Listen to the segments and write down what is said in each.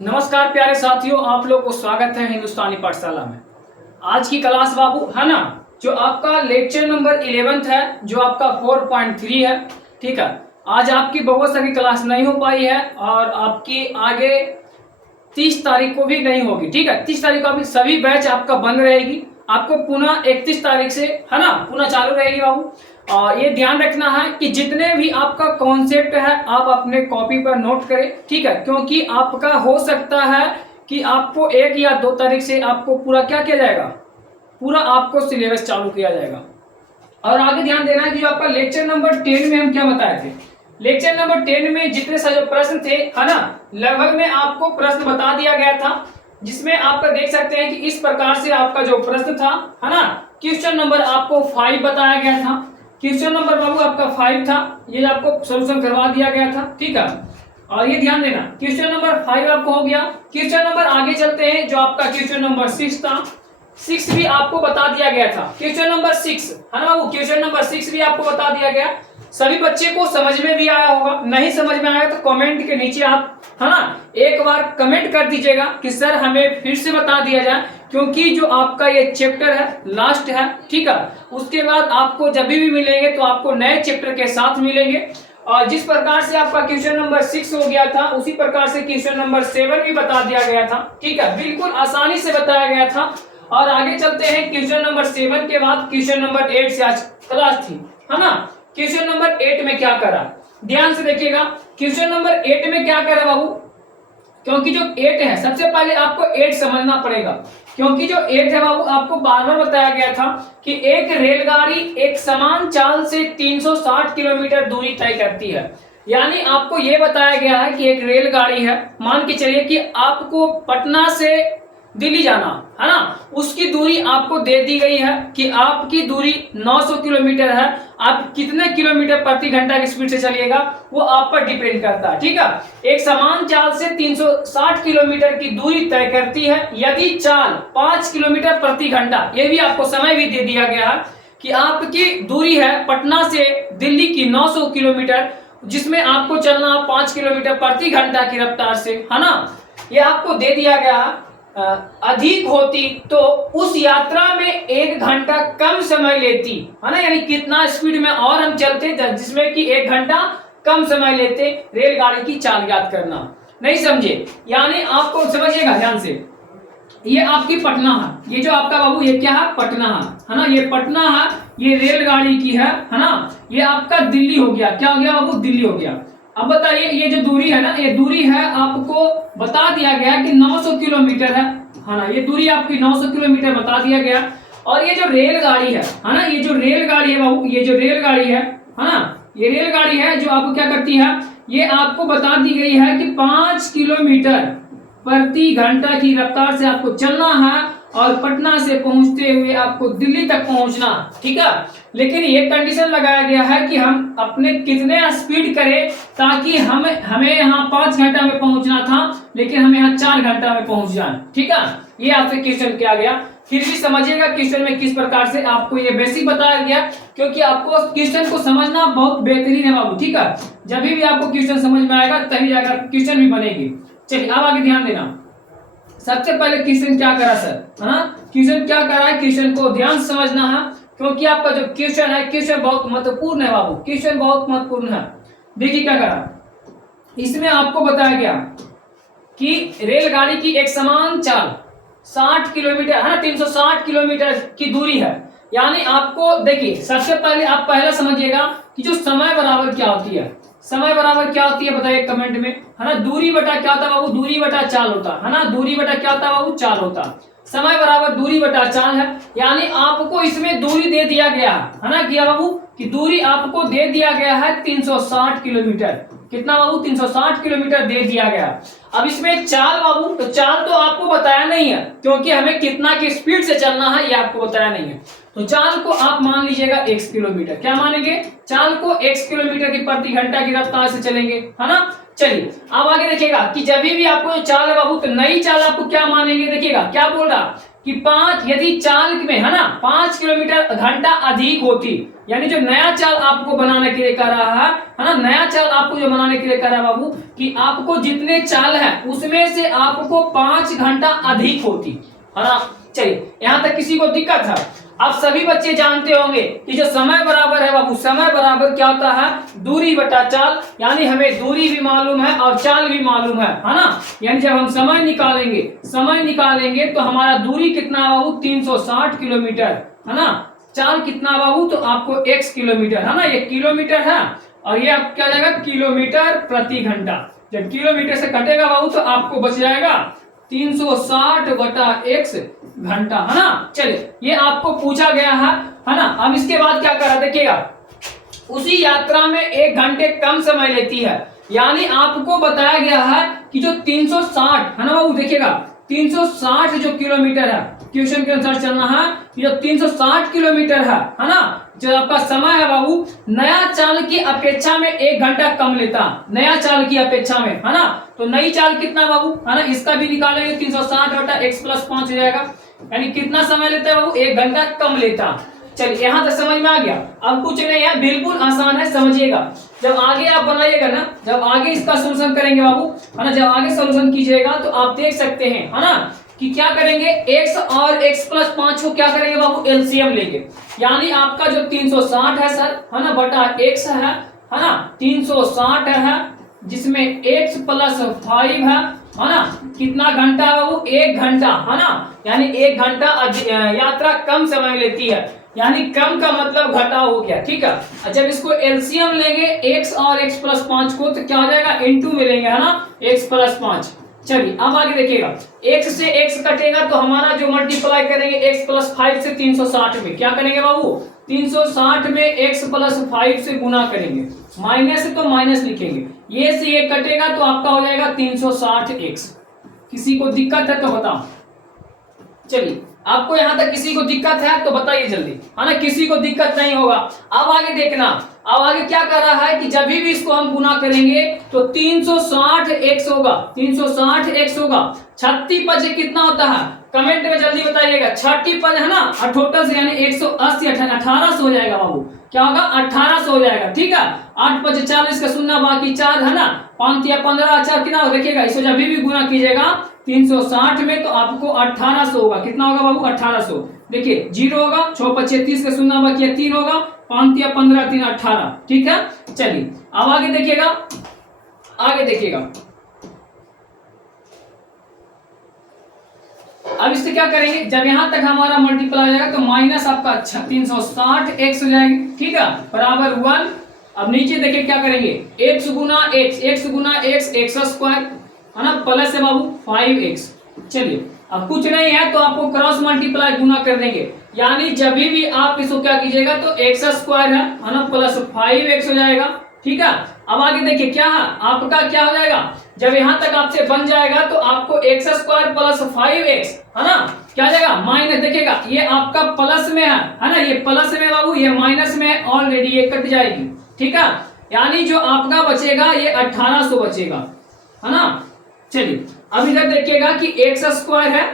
नमस्कार प्यारे साथियों, आप लोग को स्वागत है हिंदुस्तानी पाठशाला में। आज की क्लास बाबू है ना, जो आपका लेक्चर नंबर 11 है, जो आपका 4.3 है। ठीक है, आज आपकी बहुत सारी क्लास नहीं हो पाई है और आपकी आगे 30 तारीख को भी नहीं होगी। ठीक है, 30 तारीख को अभी सभी बैच आपका बंद रहेगी, आपको पुनः 31 तारीख से है ना पुनः चालू रहेगी बाबू। और ये ध्यान रखना है कि जितने भी आपका कॉन्सेप्ट है आप अपने कॉपी पर नोट करें। ठीक है, क्योंकि आपका हो सकता है कि आपको 1 या 2 तारीख से आपको पूरा क्या किया जाएगा, पूरा आपको सिलेबस चालू किया जाएगा। और आगे ध्यान देना है कि जो आपका लेक्चर नंबर 10 में हम क्या बताए थे, लेक्चर नंबर 10 में जितने सारे प्रश्न थे है ना, लगभग में आपको प्रश्न बता दिया गया था, जिसमें आपका देख सकते हैं कि इस प्रकार से आपका जो प्रश्न था है ना, क्वेश्चन नंबर आपको 5 बताया गया था। क्वेश्चन नंबर बाबू आपका 5 था, ये आपको सोल्यूशन करवा दिया गया था। ठीक है, और ये ध्यान देना क्वेश्चन नंबर 5 आपको हो गया। क्वेश्चन नंबर आगे चलते हैं, जो आपका क्वेश्चन नंबर 6 था, 6 भी आपको बता दिया गया था। क्वेश्चन नंबर 6 है ना बाबू, क्वेश्चन नंबर 6 भी आपको बता दिया गया। सभी बच्चे को समझ में भी आया होगा, नहीं समझ में आया तो कमेंट के नीचे आप है ना एक बार कमेंट कर दीजिएगा कि सर हमें फिर से बता दिया जाए, क्योंकि जो आपका ये चैप्टर है लास्ट है। ठीक है, उसके बाद आपको जब भी मिलेंगे तो आपको नए चैप्टर के साथ मिलेंगे। और जिस प्रकार से आपका क्वेश्चन नंबर 6 हो गया था, उसी प्रकार से क्वेश्चन नंबर 7 भी बता दिया गया था। ठीक है, बिल्कुल आसानी से बताया गया था। और आगे चलते हैं, क्वेश्चन नंबर 7 के बाद क्वेश्चन नंबर 8 से आज क्लास थी है ना। क्वेश्चन नंबर 8 में क्या करा, ध्यान से देखिएगा। क्वेश्चन नंबर 8 में क्या करा बाबू, क्योंकि जो 8 है सबसे पहले आपको 8 समझना पड़ेगा, क्योंकि जो 8 है बाबू आपको बार बार बताया गया था कि एक रेलगाड़ी एक समान चाल से 360 किलोमीटर दूरी तय करती है। यानी आपको यह बताया गया है कि एक रेलगाड़ी है, मान के चलिए कि आपको पटना से दिल्ली जाना है ना, उसकी दूरी आपको दे दी गई है कि आपकी दूरी 900 किलोमीटर है। आप कितने किलोमीटर प्रति घंटा की स्पीड से चलिएगा वो आप पर डिपेंड करता है। ठीक है, एक समान चाल से 360 किलोमीटर की दूरी तय करती है यदि चाल 5 किलोमीटर प्रति घंटा, ये भी आपको समय भी दे दिया गया है कि आपकी दूरी है पटना से दिल्ली की 900 किलोमीटर, जिसमें आपको चलना 5 किलोमीटर प्रति घंटा की रफ्तार से है ना, ये आपको दे दिया गया। अधिक होती तो उस यात्रा में 1 घंटा कम समय लेती है ना, यानी कितना स्पीड में और हम चलते जिसमें कि 1 घंटा कम समय लेते रेलगाड़ी की चाल याद करना। नहीं समझे, यानी आपको समझिएगा ध्यान से, ये आपकी पटना है, ये जो आपका बाबू ये क्या है, पटना है ना, ये पटना है, ये रेलगाड़ी की है ना। ये आपका दिल्ली हो गया, क्या हो गया बाबू, दिल्ली हो गया। अब बताइए ये जो दूरी है ना, ये दूरी है आपको बता दिया गया कि 900 किलोमीटर है ना, ये दूरी आपकी 900 किलोमीटर बता दिया गया। और ये जो रेलगाड़ी है ना, ये जो रेलगाड़ी है बाबू, ये जो रेलगाड़ी है ना, ये रेलगाड़ी है जो आपको क्या करती है, ये आपको बता दी गई है कि 5 किलोमीटर प्रति घंटा की रफ्तार से आपको चलना है और पटना से पहुंचते हुए आपको दिल्ली तक पहुंचना। ठीक है, लेकिन ये कंडीशन लगाया गया है कि हम अपने कितने स्पीड करें ताकि हमें यहाँ 5 घंटा में पहुंचना था, लेकिन हमें यहाँ 4 घंटा में पहुंच जाए। ठीक है, ये आपसे क्वेश्चन किया गया। फिर भी समझिएगा क्वेश्चन में किस प्रकार से आपको ये बेसिक बताया गया, क्योंकि आपको क्वेश्चन को समझना बहुत बेहतरीन है बाबू। ठीक है, जब भी आपको क्वेश्चन समझ में आएगा तभी जाकर क्वेश्चन भी बनेगी। चलिए अब आगे ध्यान देना, सबसे पहले क्वेश्चन क्या करा सर है ना, क्वेश्चन क्या करा है, क्वेश्चन को ध्यान से समझना है, क्योंकि आपका जो क्वेश्चन है क्वेश्चन बहुत महत्वपूर्ण है बाबू, क्वेश्चन बहुत महत्वपूर्ण है। देखिए क्या करा, इसमें आपको बताया गया कि रेलगाड़ी की एक समान चाल 60 किलोमीटर है ना, 360 किलोमीटर की दूरी है। यानी आपको देखिए सबसे पहले आप पहला समझिएगा कि जो समय बराबर क्या होती है, समय बराबर क्या होती है बताइए कमेंट में है ना। दूरी बटा क्या होता है बाबू, दूरी बटा चाल होता है ना, दूरी बटा क्या होता है बाबू, चाल होता। समय बराबर दूरी बटा चाल है, यानी आपको इसमें दूरी दे दिया गया है ना, क्या बाबू कि दूरी आपको दे दिया गया है 360 किलोमीटर। कितना बाबू, 360 किलोमीटर दे दिया गया। अब इसमें चाल बाबू, तो चाल तो आपको बताया नहीं है, क्योंकि हमें कितना की स्पीड से चलना है ये आपको बताया नहीं है। तो चाल को आप मान लीजिएगा x किलोमीटर, क्या मानेंगे, चाल को x किलोमीटर की प्रति घंटा की रफ्तार से चलेंगे है ना। चलिए अब आगे देखिएगा कि जब भी आपको चाल है बाबू, तो नई चाल आपको क्या मानेंगे, देखिएगा क्या बोल रहा कि 5 यदि चाल में है ना 5 किलोमीटर घंटा अधिक होती, यानी जो नया चाल आपको बनाने के लिए कर रहा है ना, नया चाल आपको जो बनाने के लिए कर रहा है बाबू कि आपको जितने चाल है उसमें से आपको 5 घंटा अधिक होती है ना। चलिए यहां तक किसी को दिक्कत है? आप सभी बच्चे जानते होंगे कि जो समय बराबर है बाबू, समय बराबर क्या होता है? दूरी बटा चाल, यानी हमें दूरी भी मालूम है और चाल भी मालूम है ना। यानी जब हम समय निकालेंगे तो हमारा दूरी कितना है बाबू? 360 किलोमीटर है ना। चाल कितना बाबू? तो आपको x किलोमीटर है ना, ये किलोमीटर है और ये आप क्या जाएगा? किलोमीटर प्रति घंटा। जब किलोमीटर से कटेगा बाबू तो आपको बच जाएगा 360 बटा x घंटा है ना। चलिए ये आपको पूछा गया है ना। अब इसके बाद क्या करा देखिएगा, उसी यात्रा में 1 घंटे कम समय लेती है, यानी आपको बताया गया है कि जो 360 है ना बाबू, देखिएगा 360 जो किलोमीटर है, क्वेश्चन के अनुसार चलना है, जो 360 किलोमीटर है ना, जो आपका समय है बाबू नया चाल की अपेक्षा में 1 घंटा कम लेता, नया चाल की अपेक्षा में है ना। तो नई चाल कितना बाबू है ना, इसका भी निकालेंगे 360 बटा x प्लस 5 हो जाएगा, यानी कितना समय लेता है बाबू? 1 घंटा कम लेता। चलिए यहां तक समझ में आ गया। अब कुछ नहीं है, बिल्कुल आसान है, समझिएगा। जब आगे आप बनाइएगा ना, जब आगे इसका सोल्यूशन करेंगे बाबू है ना, जब आगे सोल्यूशन कीजिएगा तो आप देख सकते हैं है ना कि क्या करेंगे, x और x प्लस 5 को क्या करेंगे बाबू? एलसीएम लेंगे, यानी आपका जो 360 है सर है ना बटा x है ना, 360 है जिसमें x प्लस 5 है ना, कितना घंटा है बाबू? 1 घंटा है ना, यानी 1 घंटा यात्रा कम समय लेती है, यानी कम का मतलब घटा हो गया, ठीक है। जब इसको एलसीएम लेंगे x और x प्लस 5 को तो क्या हो जाएगा? इनटू में लेंगे है ना, x प्लस 5। चलिए अब आगे देखिएगा, x से x कटेगा तो हमारा जो मल्टीप्लाई करेंगे x प्लस 5 से 360 में क्या करेंगे बाबू? 360 में x प्लस 5 से गुना करेंगे, माइनस है तो माइनस लिखेंगे, ये से ये कटेगा तो आपका हो जाएगा 360x। किसी को दिक्कत है तो बताओ। चलिए आपको यहां तक किसी को दिक्कत है तो बताइए जल्दी है ना, किसी को दिक्कत नहीं होगा। अब आगे देखना, अब आगे क्या कर रहा है कि जब भी इसको हम गुना करेंगे तो 360x होगा, 360x होगा। 36 पद कितना होता है? कमेंट में जल्दी बताइएगा। 36 पद है ना, और टोटल से यानी 180 1800 हो जाएगा बाबू, क्या होगा? 1800 हो जाएगा, ठीक है। 8 5 40 का शून्य बाकी 4 है ना, 5 या 15 4 कितना हो? देखिएगा इसको जब भी गुना कीजिएगा 360 में तो आपको 1800 होगा, कितना होगा बाबू? 1800। देखिए 0 होगा, 6 5 36 का शून्य बाकी 3 होगा, 5 या 15 3 18, ठीक है। चलिए अब आगे देखिएगा, आगे देखिएगा। अब इससे क्या करेंगे, जब यहां तक हमारा मल्टीप्लाई हो जाएगा तो माइनस आपका 360x हो जाएगी, ठीक है, बराबर 1। अब नीचे देखिए क्या करेंगे, x गुना x, x स्क्वायर है ना, प्लस है बाबू 5x। चलिए अब कुछ नहीं है तो आपको क्रॉस मल्टीप्लाई गुना कर देंगे, यानी जब भी आप इसको क्या कीजिएगा तो x स्क्वायर है ना प्लस 5x हो जाएगा, ठीक है। अब आगे देखिए क्या है आपका, क्या हो जाएगा, जब यहां तक आपसे बन जाएगा तो आपको x स्क्वायर प्लस 5x है ना, क्या हो जाएगा? माइनस, देखिएगा ये आपका प्लस में है ना, ये प्लस में बाबू, ये माइनस में ऑलरेडी ये कट जाएगी, ठीक है। यानी जो आपका बचेगा ये 1800 बचेगा है ना। चलिए अब इधर देखिएगा कि x स्क्वायर है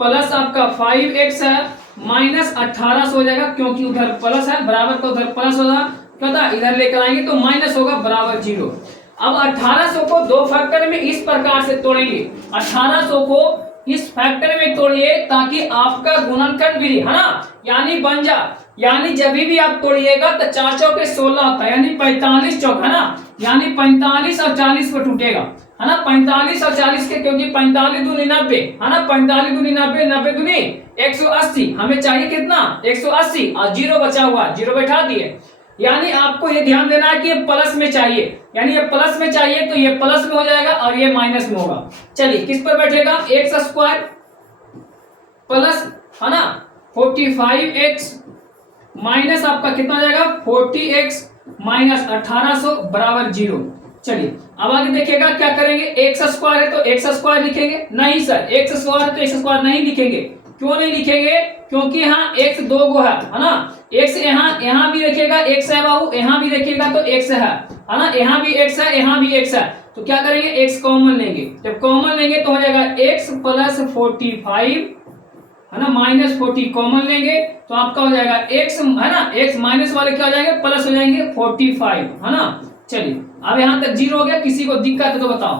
प्लस आपका 5x है माइनस 1800 हो जाएगा, क्योंकि उधर प्लस है, बराबर का उधर प्लस होगा, क्या था इधर लेकर आएंगे तो माइनस होगा, बराबर 0। अब 1800 को दो फैक्टर में इस प्रकार से तोड़ेंगे, 1800 को इस फैक्टर में तोड़िए ताकि आपका गुणनखंड भी है ना, यानी बन जा, यानी जब भी आप तोड़िएगा तो 4 चौके 16 होता है, यानी 45 चौक है ना, यानी 45 और 40 पर टूटेगा है ना, 45 और 40 के, क्योंकि 45 दूनी 90 है ना, 45 दूनी 90, 90 दूनी 180, हमें चाहिए कितना? 180, और 0 बचा हुआ, 0 बैठा दिए। यानी आपको ये ध्यान देना है कि ये प्लस में चाहिए, यानी ये प्लस में चाहिए तो ये प्लस में हो जाएगा और ये माइनस में होगा। चलिए किस पर बैठेगा? एक्स स्क्वायर प्लस है ना 45x माइनस आपका कितना हो जाएगा? 40x माइनस 1800 बराबर 0। चलिए अब आगे देखिएगा क्या करेंगे, एक्स स्क्वायर है तो एक्स स्क्वायर लिखेंगे, नहीं सर एक्स स्क्वायर तो एक्स स्क्वायर नहीं लिखेंगे, क्यों नहीं लिखेंगे? क्योंकि यहाँ x 2 गो है ना, x यहाँ भी देखिएगा x है बाबू, यहाँ भी देखिएगा तो x है ना, यहाँ भी x है, यहाँ भी x है, तो क्या करेंगे x कॉमन लेंगे, जब कॉमन लेंगे तो हो जाएगा x प्लस 45 है ना, -40 कॉमन लेंगे तो आपका हो जाएगा x, है ना, x माइनस वाले क्या हो जाएंगे, प्लस हो जाएंगे 45, है ना। चलिए अब यहाँ तक 0 हो गया, किसी को दिक्कत है तो बताओ,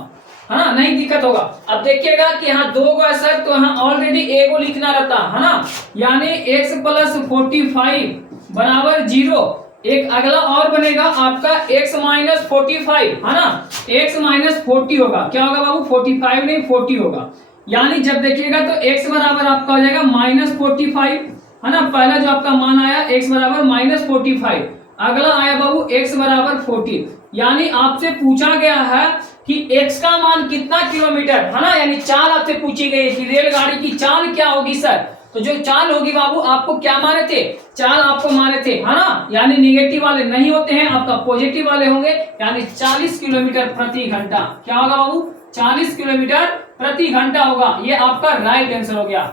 है ना, नहीं दिक्कत होगा। अब देखिएगा कि यहाँ 2 को ऐसा तो यहाँ ऑलरेडी a को लिखना रहता है ना, यानी x + 45 बराबर 0। एक अगला और बनेगा आपका x - 45, है ना, x - 40 होगा, क्या होगा बाबू, 45 नहीं 40 होगा। यानी जब देखिएगा तो x बराबर आपका हो जाएगा -45, है ना, पहला जो आपका मान आया x बराबर -45, अगला आया बाबू x बराबर 40। यानी आपसे पूछा गया है कि x का मान कितना किलोमीटर, है ना, यानी चाल आपसे पूछी गई कि रेलगाड़ी की चाल क्या होगी सर। तो जो चाल होगी बाबू, आपको क्या माने थे, चाल आपको माने थे, है ना, यानी निगेटिव वाले नहीं होते हैं, आपका पॉजिटिव वाले होंगे, यानी 40 किलोमीटर प्रति घंटा। क्या होगा बाबू, 40 किलोमीटर प्रति घंटा होगा। ये आपका राइट आंसर हो गया।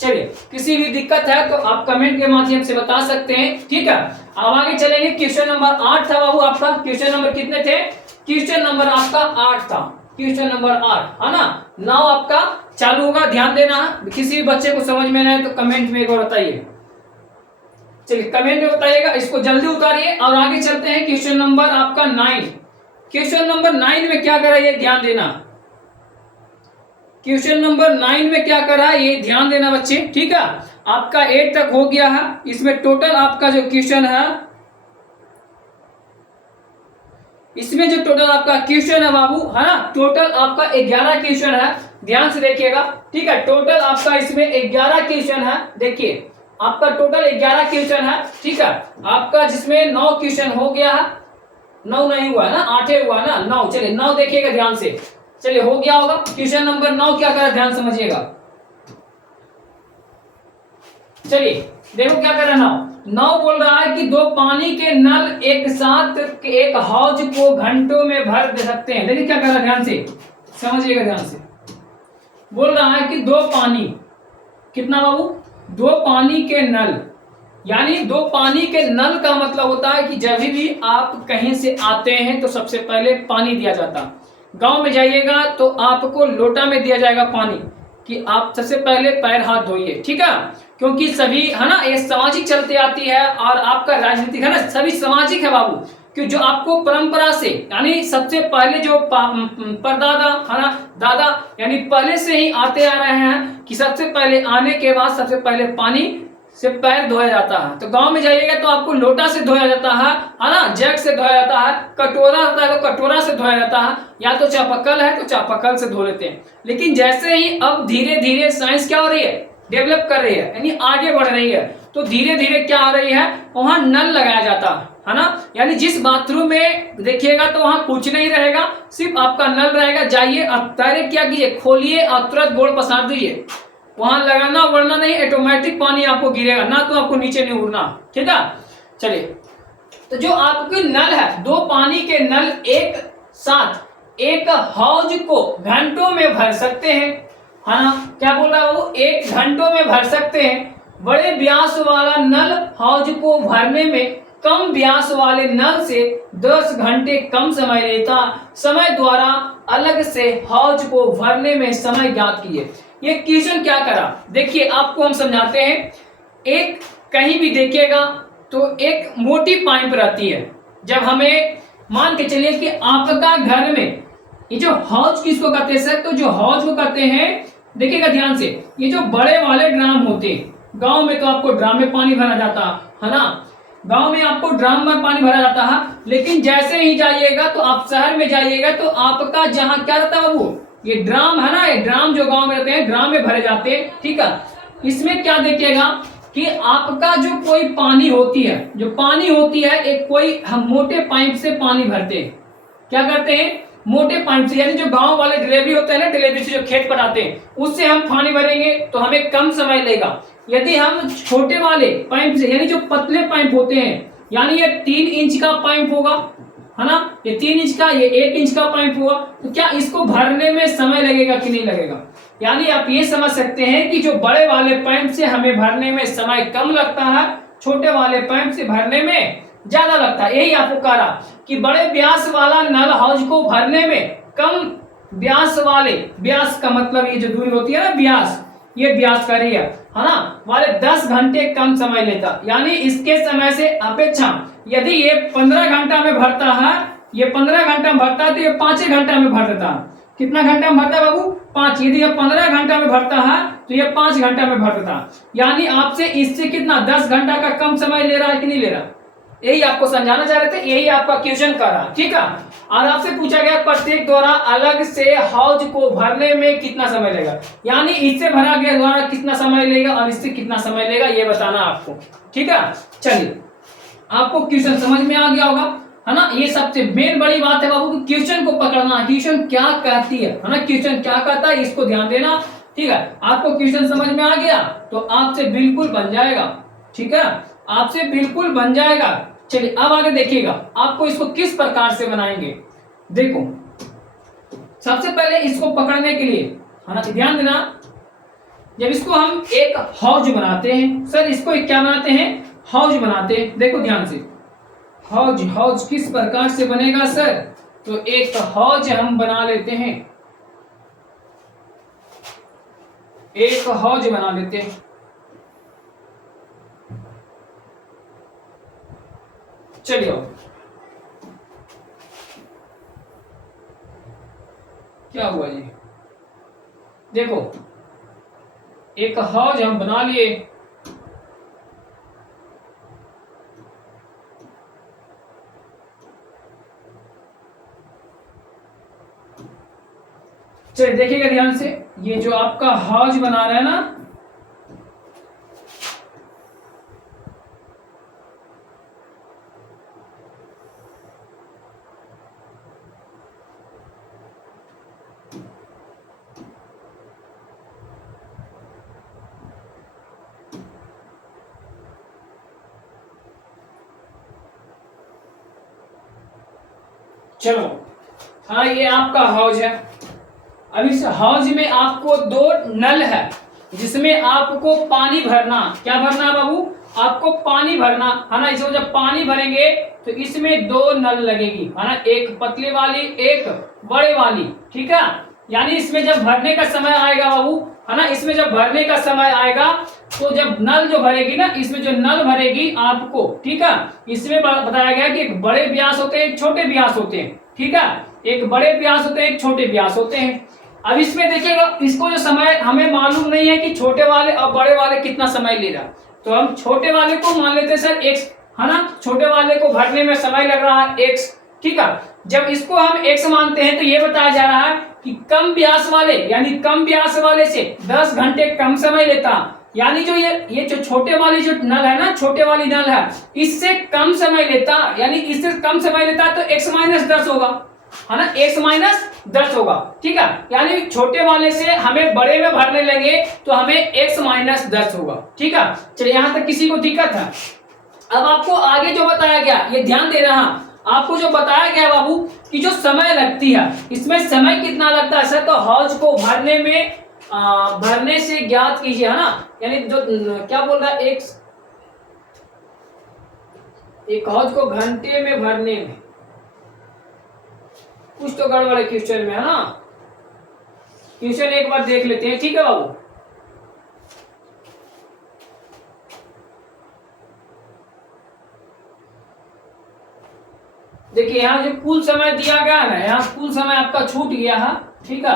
चलिए किसी भी दिक्कत है तो आप कमेंट के माध्यम से बता सकते हैं, ठीक है। अब आगे चलेंगे, क्वेश्चन नंबर 8 था बाबू आपका। क्वेश्चन नंबर कितने थे, क्वेश्चन नंबर आपका 8 था, क्वेश्चन नंबर 8, है ना। नाउ आपका चालू होगा, ध्यान देना, किसी भी बच्चे को समझ में ना आए तो कमेंट में एक बार बताइए। चलिए कमेंट में बताइएगा, इसको जल्दी उतारिए और आगे चलते हैं। क्वेश्चन नंबर आपका 9, क्वेश्चन नंबर 9 में क्या कर रहा है ये ध्यान देना, क्वेश्चन नंबर 9 में क्या कर रहा है ये ध्यान देना बच्चे, ठीक है। आपका 8 तक हो गया है, इसमें टोटल आपका जो क्वेश्चन है, इसमें जो टोटल आपका क्वेश्चन है बाबू, है ना, टोटल आपका 11 क्वेश्चन है, ध्यान से देखिएगा, ठीक है। टोटल आपका इसमें 11 क्वेश्चन है, देखिए आपका टोटल 11 क्वेश्चन है, ठीक है। आपका जिसमें 9 क्वेश्चन हो गया है, 9 नहीं हुआ ना, 8 हुआ ना, 9। चलिए 9 देखिएगा ध्यान से, चलिए हो गया होगा। क्वेश्चन नंबर 9 क्या कर रहा है ध्यान समझिएगा, चलिए देखो क्या कर रहा है। 9 बोल रहा है कि 2 पानी के नल एक साथ एक हौज को घंटों में भर दे सकते हैं। देखिए क्या कर रहा है, ध्यान से समझिएगा, ध्यान से बोल रहा है कि 2 पानी, कितना बाबू, 2 पानी के नल, यानी 2 पानी के नल का मतलब होता है कि जब भी आप कहीं से आते हैं तो सबसे पहले पानी दिया जाता। गांव में जाइएगा तो आपको लोटा में दिया जाएगा पानी, कि आप सबसे पहले पैर हाथ धोइए, ठीक है, क्योंकि सभी, है ना, ये सामाजिक चलते आती है और आपका राजनीतिक, है ना, सभी सामाजिक है बाबू, कि जो आपको परंपरा से, यानी सबसे पहले जो परदादा, है ना, दादा, यानी पहले से ही आते आ रहे हैं कि सबसे पहले आने के बाद सबसे पहले पानी से पैर धोया जाता है। तो गांव में जाइएगा तो आपको लोटा से धोया जाता है ना, जग से धोया जाता है, कटोरा होता है तो कटोरा से धोया जाता है, या तो चापाकल है तो चापाकल से धो लेते हैं। लेकिन जैसे ही अब धीरे धीरे साइंस क्या हो रही है, डेवलप कर रही है, यानी आगे बढ़ रही है, तो धीरे धीरे क्या हो रही है, वहां नल लगाया जाता है ना, यानी जिस बाथरूम में देखिएगा तो वहां कुछ नहीं रहेगा, सिर्फ आपका नल रहेगा। जाइए अब डायरेक्ट क्या कीजिए, खोलिए और तुरंत गोड़ पसार दीजिए, वहां लगाना वरना नहीं, ऑटोमेटिक पानी आपको गिरेगा, ना तो आपको नीचे नहीं उड़ना, ठीक है। चलिए तो जो आपके नल है, 2 पानी के नल एक साथ एक हौज को घंटों में भर सकते हैं, है ना, क्या बोल रहा है वो, 1 घंटों में भर सकते हैं। बड़े व्यास वाला नल हौज को भरने में कम व्यास वाले नल से 10 घंटे कम समय लेता। समय द्वारा अलग से हौज को भरने में समय ज्ञात कीजिए। ये क्वेश्चन क्या करा, देखिए आपको हम समझाते हैं। एक कहीं भी देखिएगा तो एक मोटी पाइप रहती है, जब हमें मान के चलिए कि आपका घर में ये जो हौज किसको कहते हैं सर, तो जो हौज को कहते हैं, देखिएगा ध्यान से, ये जो बड़े वाले ड्राम होते हैं, गांव में तो आपको ड्राम में पानी भरा जाता है ना, गांव में आपको ड्राम में पानी भरा जाता है। लेकिन जैसे ही जाइएगा तो आप शहर में जाइएगा तो आपका जहां क्या रहता है बाबू, ये ड्राम है ना, ये ड्राम जो गांव में रहते हैं ड्राम में भरे जाते हैं, ठीक है। इसमें क्या देखिएगा कि आपका जो कोई पानी होती है, जो पानी होती है, एक कोई हम मोटे पाइप से पानी भरते हैं, क्या करते हैं, मोटे पाइप से, यानी जो गांव वाले डिलीवरी होते हैं ना, डिलीवरी से जो खेत पटाते हैं, उससे हम पानी भरेंगे तो हमें कम समय लेगा। यदि हम छोटे वाले पाइप से, यानी जो पतले पाइप होते हैं, यानी ये 3 इंच का पाइप होगा, है ना, ये 3 इंच का, ये 1 इंच का पाइप हुआ, तो क्या इसको भरने में समय लगेगा कि नहीं लगेगा। यानी आप ये समझ सकते हैं कि जो बड़े वाले पाइप से हमें भरने में समय कम लगता है, छोटे वाले पाइप से भरने में ज्यादा लगता है। यही आपको कह रहा कि बड़े व्यास वाला नल हौज को भरने में कम व्यास वाले, व्यास का मतलब ये जो दूरी होती है ना, व्यास, ये व्यास का रही है, है ना वाले 10 घंटे कम समय लेता, यानी इसके समय से अपेक्षा यदि ये 15 घंटा में भरता है, ये 15 घंटा में भरता है तो ये 5 घंटा में भर देता है। कितना घंटा में भरता है बाबू? 5। यदि ये 15 घंटा में भरता है तो ये 5 घंटा में भर देता, यानी आपसे इससे कितना 10 घंटा का कम समय ले रहा है कि नहीं ले रहा? यही आपको समझाना चाह रहे थे, यही आपका क्वेश्चन कर रहा, ठीक है। और आपसे पूछा गया प्रत्येक द्वारा अलग से हौज को भरने में कितना समय लगेगा, यानी इससे भरा गया द्वारा कितना समय लेगा और इससे कितना समय लेगा ये बताना आपको, ठीक है। चलिए आपको क्वेश्चन समझ में आ गया होगा, है ना। ये सबसे मेन बड़ी बात है बाबू कि क्वेश्चन को पकड़ना, क्वेश्चन क्या कहती है ना, क्वेश्चन क्या कहता है इसको ध्यान देना, ठीक है। आपको क्वेश्चन समझ में आ गया तो आपसे बिल्कुल बन जाएगा, ठीक है, आपसे बिल्कुल बन जाएगा। चलिए अब आगे देखिएगा आपको इसको किस प्रकार से बनाएंगे। देखो सबसे पहले इसको पकड़ने के लिए, है ना, ध्यान देना, जब इसको हम एक हौज बनाते हैं, सर इसको क्या बनाते हैं? हौज बनाते हैं। देखो ध्यान से, हौज, हौज किस प्रकार से बनेगा सर? तो एक हौज हम बना लेते हैं, एक हौज बना लेते हैं। चलिए क्या हुआ जी? देखो एक हौज हम बना लिए, चलिए देखिएगा ध्यान से, ये जो आपका हौज बना रहा है ना, चलो हाँ ये आपका हौज है। अब इस हौज में आपको 2 नल है जिसमें आपको पानी भरना, क्या भरना है बाबू? आपको पानी भरना, है ना। इसमें जब पानी भरेंगे तो इसमें 2 नल लगेगी, है ना, एक पतले वाली एक बड़े वाली, ठीक है। यानी इसमें जब भरने का समय आएगा बाबू, है ना, इसमें जब भरने का समय आएगा तो जब नल जो भरेगी ना, इसमें जो नल भरेगी आपको, ठीक है, इसमें बताया गया कि एक बड़े व्यास होते हैं एक छोटे व्यास होते हैं, ठीक है, एक बड़े व्यास होते हैं एक छोटे व्यास होते हैं। अब इसमें देखिएगा इसको जो समय हमें मालूम नहीं है कि छोटे वाले और बड़े वाले कितना समय ले रहा, तो हम छोटे वाले को मान लेते हैं सर x, है ना, छोटे वाले को भरने में समय लग रहा है x, ठीक है। जब इसको हम x मानते हैं तो ये बताया जा रहा है कि कम व्यास वाले, यानी कम व्यास वाले से 10 घंटे कम समय लेता, यानी जो ये जो छोटे वाली जो नल है ना, छोटे वाली नल है, इससे कम समय लेता, यानी इससे कम समय लेता तो x - 10 होगा, है ना, x - 10 होगा, ठीक है। यानी छोटे वाले से हमें बड़े में भरने लगे तो हमें x - 10 होगा, ठीक है। चलिए यहां तक किसी को दिक्कत है? अब आपको आगे जो बताया गया ये ध्यान दे रहा, आपको जो बताया गया बाबू कि जो समय लगती है, इसमें समय कितना लगता है सर? तो हौज को भरने में भरने से ज्ञात कीजिए, है ना, यानी जो क्या बोल रहा है, एक हौज को घंटे में भरने में, कुछ तो गड़बड़ है क्वेश्चन में, है ना। क्वेश्चन एक बार देख लेते हैं, ठीक है बाबू। देखिए यहाँ जो कुल समय दिया गया है, यहाँ कुल समय आपका छूट गया है, ठीक है,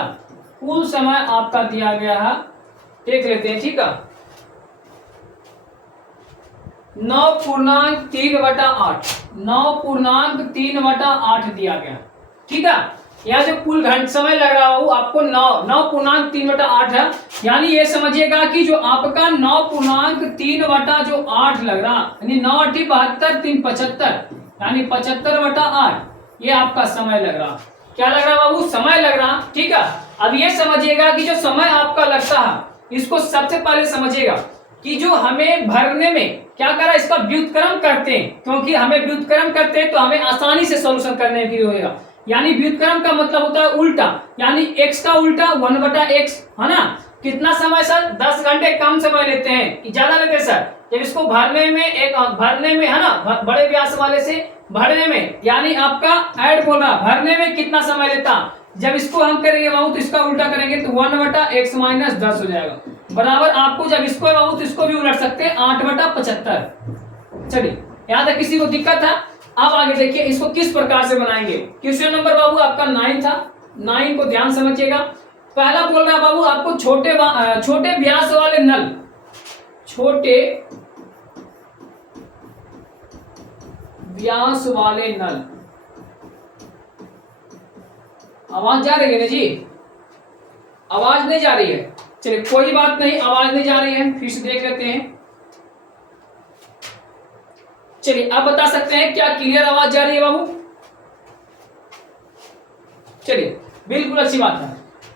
कुल समय आपका दिया गया है, देख लेते हैं, ठीक है, 9.3/8, 9.3/8 दिया गया, ठीक है। यहाँ जो कुल घंटे समय लग रहा हो आपको 9.3/8 है, यानी ये समझिएगा कि जो आपका 9.3/8 लग रहा, यानी 9 × 72 3 75, यानी 75/8 ये आपका समय लग रहा। क्या लग रहा बाबू? समय लग रहा, ठीक है। अब ये समझिएगा कि जो समय आपका लगता है इसको सबसे पहले समझिएगा कि जो हमें भरने में क्या करा, इसका व्युत्क्रम करते हैं, क्योंकि हमें व्युत्क्रम करते हैं तो हमें आसानी से सॉल्यूशन करने के लिए होगा। यानी व्युत्क्रम का मतलब होता है उल्टा, यानी x का उल्टा 1/x, है ना। कितना समय सर? 10 घंटे कम समय लेते हैं, ज्यादा लेते हैं सर जब इसको भरने में, है ना, बड़े व्यास वाले से भरने में, यानी आपका ऐड बोल रहा भरने में कितना समय लेता, जब इसको हम करेंगे बाबू तो इसका उल्टा करेंगे तो 1/x - 10 हो जाएगा, बराबर आपको जब इसको है बाबू तो इसको भी उलट सकते हैं 8/75। चलिए यहाँ तक किसी को दिक्कत है? अब आगे देखिए इसको किस प्रकार से बनाएंगे। क्वेश्चन नंबर बाबू आपका 9 था, 9 को ध्यान समझिएगा। पहला बोल रहा है बाबू आपको छोटे व्यास वाले नल, छोटे व्यास वाले नल, आवाज जा रही है ना जी? आवाज नहीं जा रही है? चलिए कोई बात नहीं, आवाज नहीं जा रही है, फिर से देख लेते हैं। चलिए आप बता सकते हैं क्या क्लियर आवाज जा रही है बाबू? चलिए बिल्कुल अच्छी बात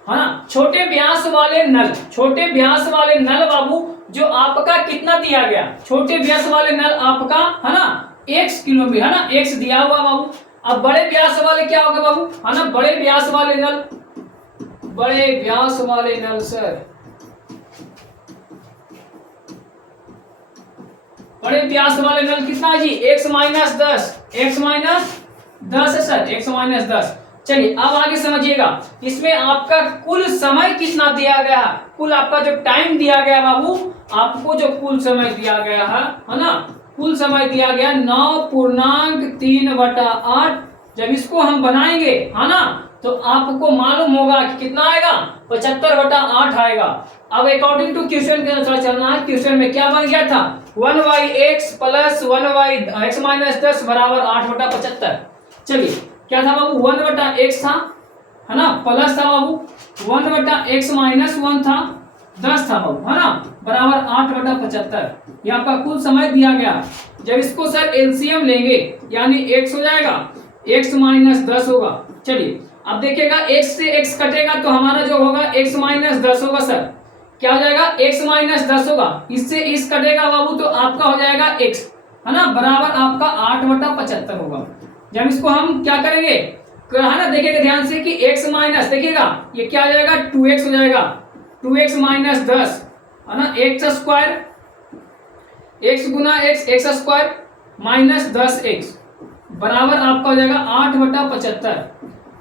है ना। छोटे व्यास वाले नल, छोटे व्यास वाले नल बाबू जो आपका कितना दिया गया, छोटे व्यास वाले नल आपका है ना x किलोमीटर, है ना x दिया हुआ बाबू। अब बड़े व्यास वाले क्या होगा बाबू, है ना बड़े व्यास वाले नल, बड़े व्यास वाले नल सर, बड़े व्यास वाले नल कितना है जी? x-10, x-10 है सर, x-10। चलिए अब आगे समझिएगा, इसमें आपका कुल समय कितना दिया गया है, कुल आपका जो टाइम दिया गया बाबू, आपको जो कुल समय दिया गया है ना, कुल समय दिया गया 9.3/8। जब इसको हम बनाएंगे है ना तो आपको मालूम होगा कि कितना आएगा, 75/8 आएगा। अब अकॉर्डिंग टू क्वेश्चन के अनुसार चलना है। क्वेश्चन में क्या बन गया था, 1/x + 1/x-10 बराबर 8/75। चलिए क्या था बाबू, 1/x था है ना, प्लस था बाबू 1/x-1 था, 10 था बाबू, है ना बराबर 8/75। ये आपका कुल समय दिया गया। जब इसको सर एलसीएम लेंगे यानी x हो जाएगा, x-10 होगा। चलिए अब देखिएगा x से x कटेगा तो हमारा जो होगा x-10 होगा सर, क्या हो जाएगा x-10 होगा। इससे इस कटेगा बाबू तो आपका हो जाएगा x, है ना बराबर आपका 8/75 होगा। जब इसको हम क्या करेंगे, है ना देखिएगा ध्यान से कि x माइनस, देखिएगा ये क्या हो जाएगा 2x हो जाएगा, 2x-10 है ना, x² x गुना x² -10x बराबर आपका हो जाएगा 8/75।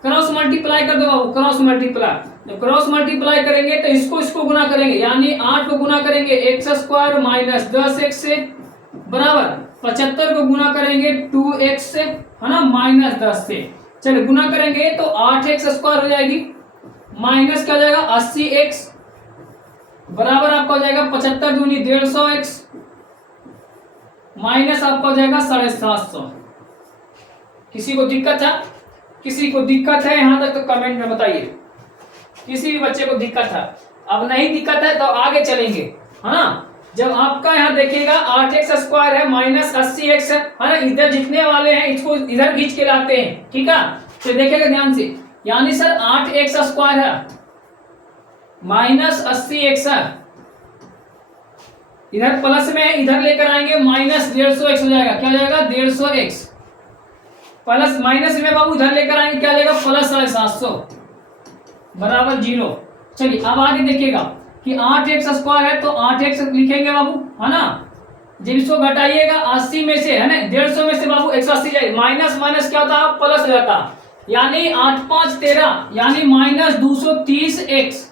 क्रॉस मल्टीप्लाई कर दो बाबू, क्रॉस मल्टीप्लाई। जब क्रॉस मल्टीप्लाई करेंगे तो इसको गुना करेंगे, यानी 8 को गुना करेंगे x² -10x से बराबर 75 को गुना करेंगे 2x से, है ना -10 से। चलिए गुना करेंगे तो 8x² हो जाएगी, माइनस क्या हो जाएगा 80x बराबर आपका हो जाएगा 75 दूनी 150x माइनस आपका हो जाएगा 750। किसी को दिक्कत है? किसी को दिक्कत है यहाँ तक तो कमेंट में बताइए, किसी भी बच्चे को दिक्कत है? अब नहीं दिक्कत है तो आगे चलेंगे, है ना। जब आपका यहाँ देखिएगा 8x² है -80x है ना, इधर जितने वाले हैं इसको इधर खींच के लाते हैं, ठीक है। तो देखिएगा ध्यान से, यानी सर 8x² है -80x है, इधर प्लस में इधर लेकर आएंगे -150x हो जाएगा, क्या हो जाएगा 150x प्लस माइनस में बाबू इधर लेकर आएंगे क्या लेगा +750 बराबर 0। चलिए अब आगे देखिएगा कि 8x² है तो 8x लिखेंगे बाबू, है ना। जब इसको घटाइएगा 80 में से, है ना 150 में से बाबू 180 जाए, माइनस माइनस क्या होता है प्लस हो जाता, यानी 8 5 13 यानी -230x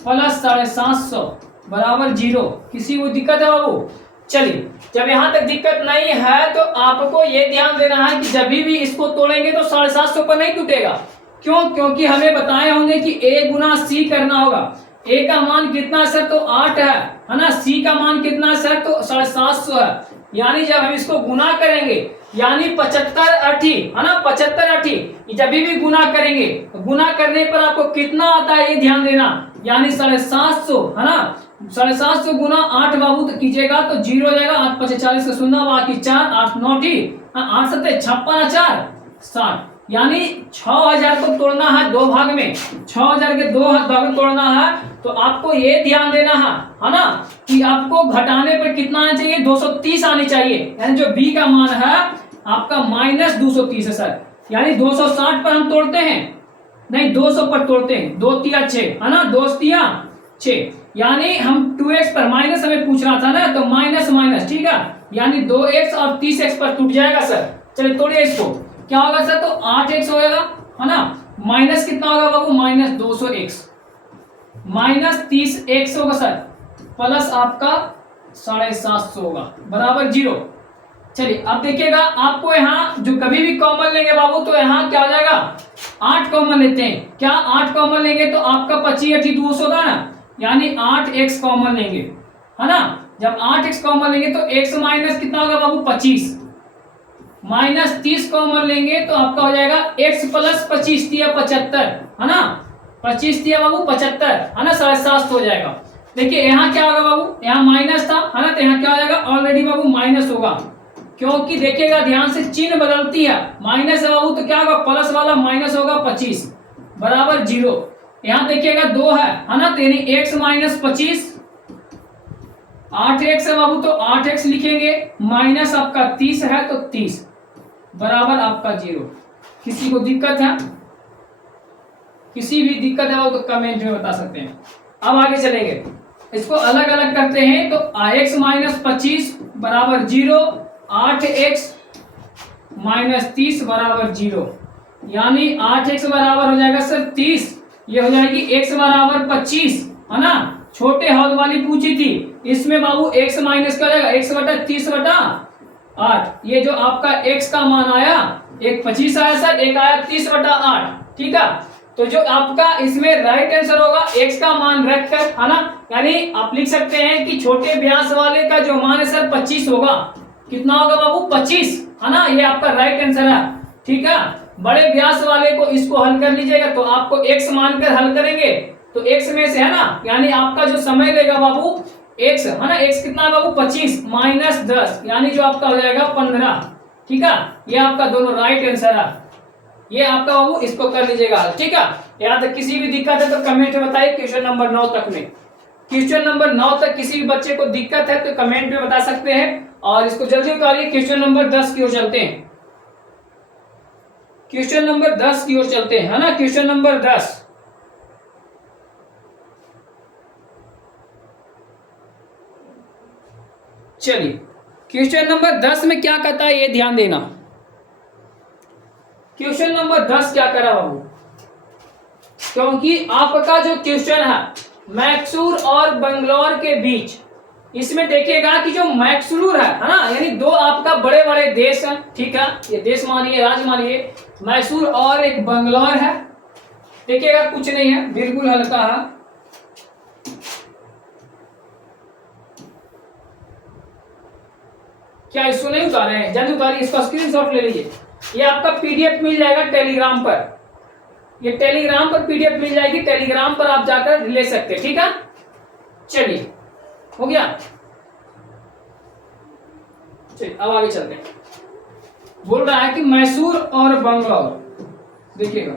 प्लस 750 बराबर 0। किसी को दिक्कत है बाबू? चलिए जब यहाँ तक दिक्कत नहीं है तो आपको ये ध्यान देना है कि जब भी इसको तोड़ेंगे तो 750 पर नहीं टूटेगा। क्यों? क्योंकि हमें बताए होंगे कि a गुना c करना होगा। a का मान कितना सर तो 8 है ना, c का मान कितना सर तो 750 है, यानी जब हम इसको गुना करेंगे यानी 75 80 है ना, 75 80 जब भी गुना करेंगे तो गुना करने पर आपको कितना आता है ये ध्यान देना, यानी 750 है ना। 750 गुना 8 बाबू तो कीजिएगा तो 0 हो जाएगा, 8 5 40 का 0 बाकी 4 8 9 8 7 56 4 60, यानी 6000 को तोड़ना है दो भाग में, 6000 के दो भाग में तोड़ना है। तो आपको ये ध्यान देना है ना कि आपको घटाने पर कितना आना चाहिए 230 आनी चाहिए, यानी जो b का मान है आपका -230 है सर, यानी 260 पर हम तोड़ते हैं नहीं 200 पर तोड़ते हैं, 2 तिया 6 है ना, 2 तिया 6, यानी हम 2x पर माइनस हमें पूछ रहा था ना तो माइनस माइनस, ठीक है, यानी 2x और 30x पर टूट जाएगा सर। चलिए तोड़िए इसको, क्या होगा सर तो 8x होगा, है ना, माइनस कितना होगा बाबू -200x -30 100 होगा सर, प्लस आपका 750 होगा बराबर 0। चलिए अब देखिएगा, आपको यहाँ जो कभी भी कॉमन लेंगे बाबू तो यहाँ क्या हो जाएगा, 8 कॉमन लेते हैं। क्या 8 कॉमन लेंगे तो आपका 25 200 होगा ना, यानी 8x कॉमन लेंगे, है ना। जब 8x कॉमन लेंगे तो x माइनस कितना होगा बाबू 25, -30 कॉमन लेंगे तो आपका हो जाएगा x प्लस 25 दिया 75, है ना। 25 दिया बाबू 75, है ना, 750 हो जाएगा। देखिए यहाँ क्या होगा बाबू, यहाँ माइनस था, है ना, तो यहाँ क्या हो जाएगा, ऑलरेडी बाबू माइनस होगा, क्योंकि देखिएगा ध्यान से चिन्ह बदलती है, माइनस है बाबू तो क्या होगा, प्लस वाला माइनस होगा 25 बराबर 0। यहाँ देखिएगा 2 है ना, तो यानी x माइनस 25, 8x है बाबू तो 8x लिखेंगे, माइनस आपका 30 है तो 30 बराबर आपका 0। किसी को दिक्कत है, किसी भी दिक्कत है वो तो कमेंट में बता सकते हैं। अब आगे चलेंगे, इसको अलग अलग करते हैं तो x माइनस 25 बराबर 0, 8x माइनस 30 बराबर 0, यानी 8x बराबर हो जाएगा सर 30, ये हो जाएगी x बराबर 25, है ना। छोटे हद वाली पूछी थी, इसमें बाबू x माइनस क्या हो जाएगा, x बटा 30 बटा 8। ये जो आपका x का मान आया, एक 25 आया सर, एक आया 30 बटा 8, ठीक है। तो जो आपका इसमें राइट आंसर होगा x का मान रखकर, है ना, यानी आप लिख सकते हैं कि छोटे व्यास वाले का जो मान है सर 25 होगा। कितना होगा बाबू 25, है ना, ये आपका राइट आंसर है, ठीक है। बड़े व्यास वाले को इसको हल कर लीजिएगा तो आपको x मानकर हल करेंगे तो x में से, है ना, यानी आपका जो समय लेगा बाबू x, है ना, x कितना बाबू 25 माइनस 10, यानी जो आपका हो जाएगा 15, ठीक है। ये आपका दोनों राइट आंसर है, ये आपका बाबू इसको कर लीजिएगा, ठीक है। यहाँ तक किसी भी दिक्कत है तो कमेंट में बताइए। क्वेश्चन नंबर 9 तक में, क्वेश्चन नंबर 9 तक किसी भी बच्चे को दिक्कत है तो कमेंट में बता सकते हैं, और इसको जल्दी उतारिए। क्वेश्चन नंबर 10 की ओर चलते हैं, क्वेश्चन नंबर 10 की ओर चलते हैं, है ना। क्वेश्चन नंबर 10, चलिए क्वेश्चन नंबर 10 में क्या कहता है ये ध्यान देना। क्वेश्चन नंबर 10 क्या करा बाबू, क्योंकि आपका जो क्वेश्चन है मैक्सूर और बंगलौर के बीच, इसमें देखिएगा कि जो मैक्सूर है ना, यानी दो आपका बड़े बड़े देश हैं, ठीक है, ये देश मानिए, राज्य मानिए, मैसूर और एक बंगलौर है। देखिएगा कुछ नहीं है, बिल्कुल हल्का है, क्या इसको नहीं उतारे हैं, जल्दी उतारिए, इसका स्क्रीनशॉट ले लीजिए। ये आपका पीडीएफ मिल जाएगा टेलीग्राम पर, ये टेलीग्राम पर पीडीएफ मिल जाएगी, टेलीग्राम पर आप जाकर ले सकते हैं, ठीक है। चलिए हो गया, चलिए अब आगे चलते हैं। बोल रहा है कि मैसूर और बंगलौर, देखिएगा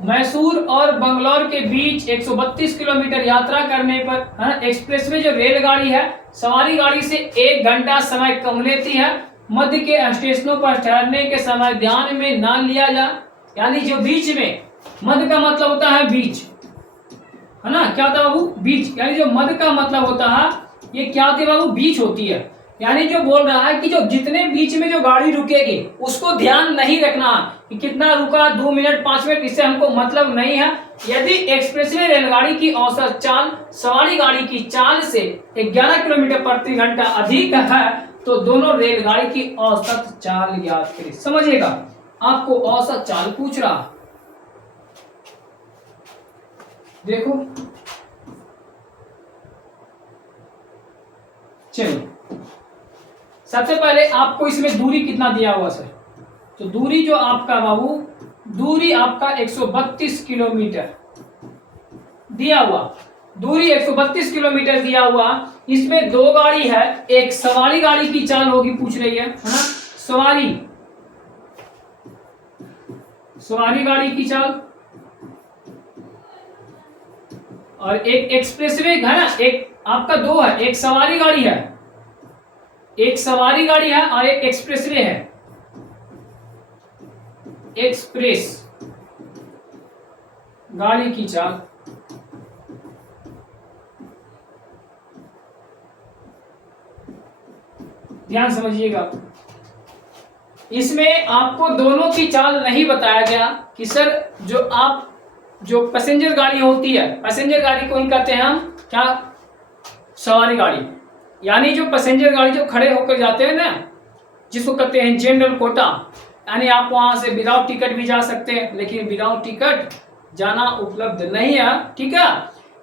मैसूर और बंगलौर के बीच 132 किलोमीटर यात्रा करने पर एक्सप्रेसवे जो रेलगाड़ी है सवारी गाड़ी से 1 घंटा समय कम लेती है। मध्य के स्टेशनों पर ठहरने के समय ध्यान में ना लिया जा, यानी जो बीच में, मध्य का मतलब होता है बीच, है ना, क्या होता है बाबू बीच, यानी जो मध्य का मतलब होता है ये क्या होती है बाबू, बीच होती है। यानी जो बोल रहा है कि जो जितने बीच में जो गाड़ी रुकेगी उसको ध्यान नहीं रखना कि कितना रुका, 2 मिनट 5 मिनट, इससे हमको मतलब नहीं है। यदि एक्सप्रेसवे रेलगाड़ी की औसत चाल सवारी गाड़ी की चाल से 11 किलोमीटर प्रति घंटा अधिक है तो दोनों रेलगाड़ी की औसत चाल याद करें। समझिएगा, आपको औसत चाल पूछ रहा, देखो चलिए सबसे पहले आपको इसमें दूरी कितना दिया हुआ सर, तो दूरी जो आपका बाबू, दूरी आपका 132 किलोमीटर दिया हुआ, दूरी 132 किलोमीटर दिया हुआ। इसमें 2 गाड़ी है, एक सवारी गाड़ी की चाल होगी पूछ रही है ना, सवारी गाड़ी की चाल, और एक एक्सप्रेसवे है ना, एक आपका 2 है, एक सवारी गाड़ी है, एक सवारी गाड़ी है और एक एक्सप्रेसवे है, एक्सप्रेस गाड़ी की चाल। ध्यान समझिएगा, इसमें आपको दोनों की चाल नहीं बताया गया कि सर जो आप जो पैसेंजर गाड़ी होती है, पैसेंजर गाड़ी को ही कहते हैं हम क्या, सवारी गाड़ी। यानी जो पैसेंजर गाड़ी जो खड़े होकर जाते हैं ना, जिसको कहते हैं जनरल कोटा, यानी आप वहां से विदाउट टिकट भी जा सकते हैं, लेकिन विदाउट टिकट जाना उपलब्ध नहीं है। ठीक है,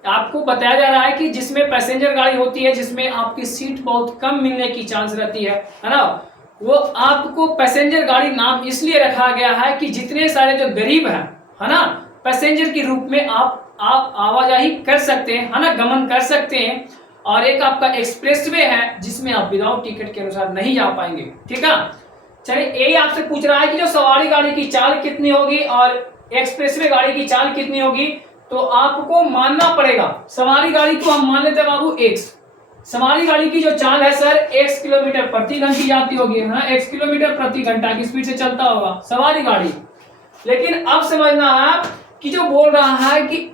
आपको बताया जा रहा है कि जिसमें पैसेंजर गाड़ी होती है, जिसमें आपकी सीट बहुत कम मिलने की चांस रहती है ना, वो आपको पैसेंजर गाड़ी नाम इसलिए रखा गया है कि जितने सारे जो गरीब है ना, पैसेंजर के रूप में आप आवाजाही कर सकते हैं, है ना, गमन कर सकते हैं। और एक आपका एक्सप्रेसवे है जिसमें आप विदाउट टिकट के अनुसार नहीं जा पाएंगे। ठीक है, चलिए यही आपसे पूछ रहा है कि जो सवारी गाड़ी की चाल कितनी होगी और एक्सप्रेसवे गाड़ी की चाल कितनी होगी, तो आपको मानना पड़ेगा। सवारी गाड़ी को हम मान लेते हैं बाबू x, सवारी गाड़ी की जो चाल है सर x किलोमीटर प्रति घंटे जाती होगी, है ना, x किलोमीटर प्रति घंटा की स्पीड से चलता होगा सवारी गाड़ी। लेकिन अब समझना है कि जो बोल रहा है कि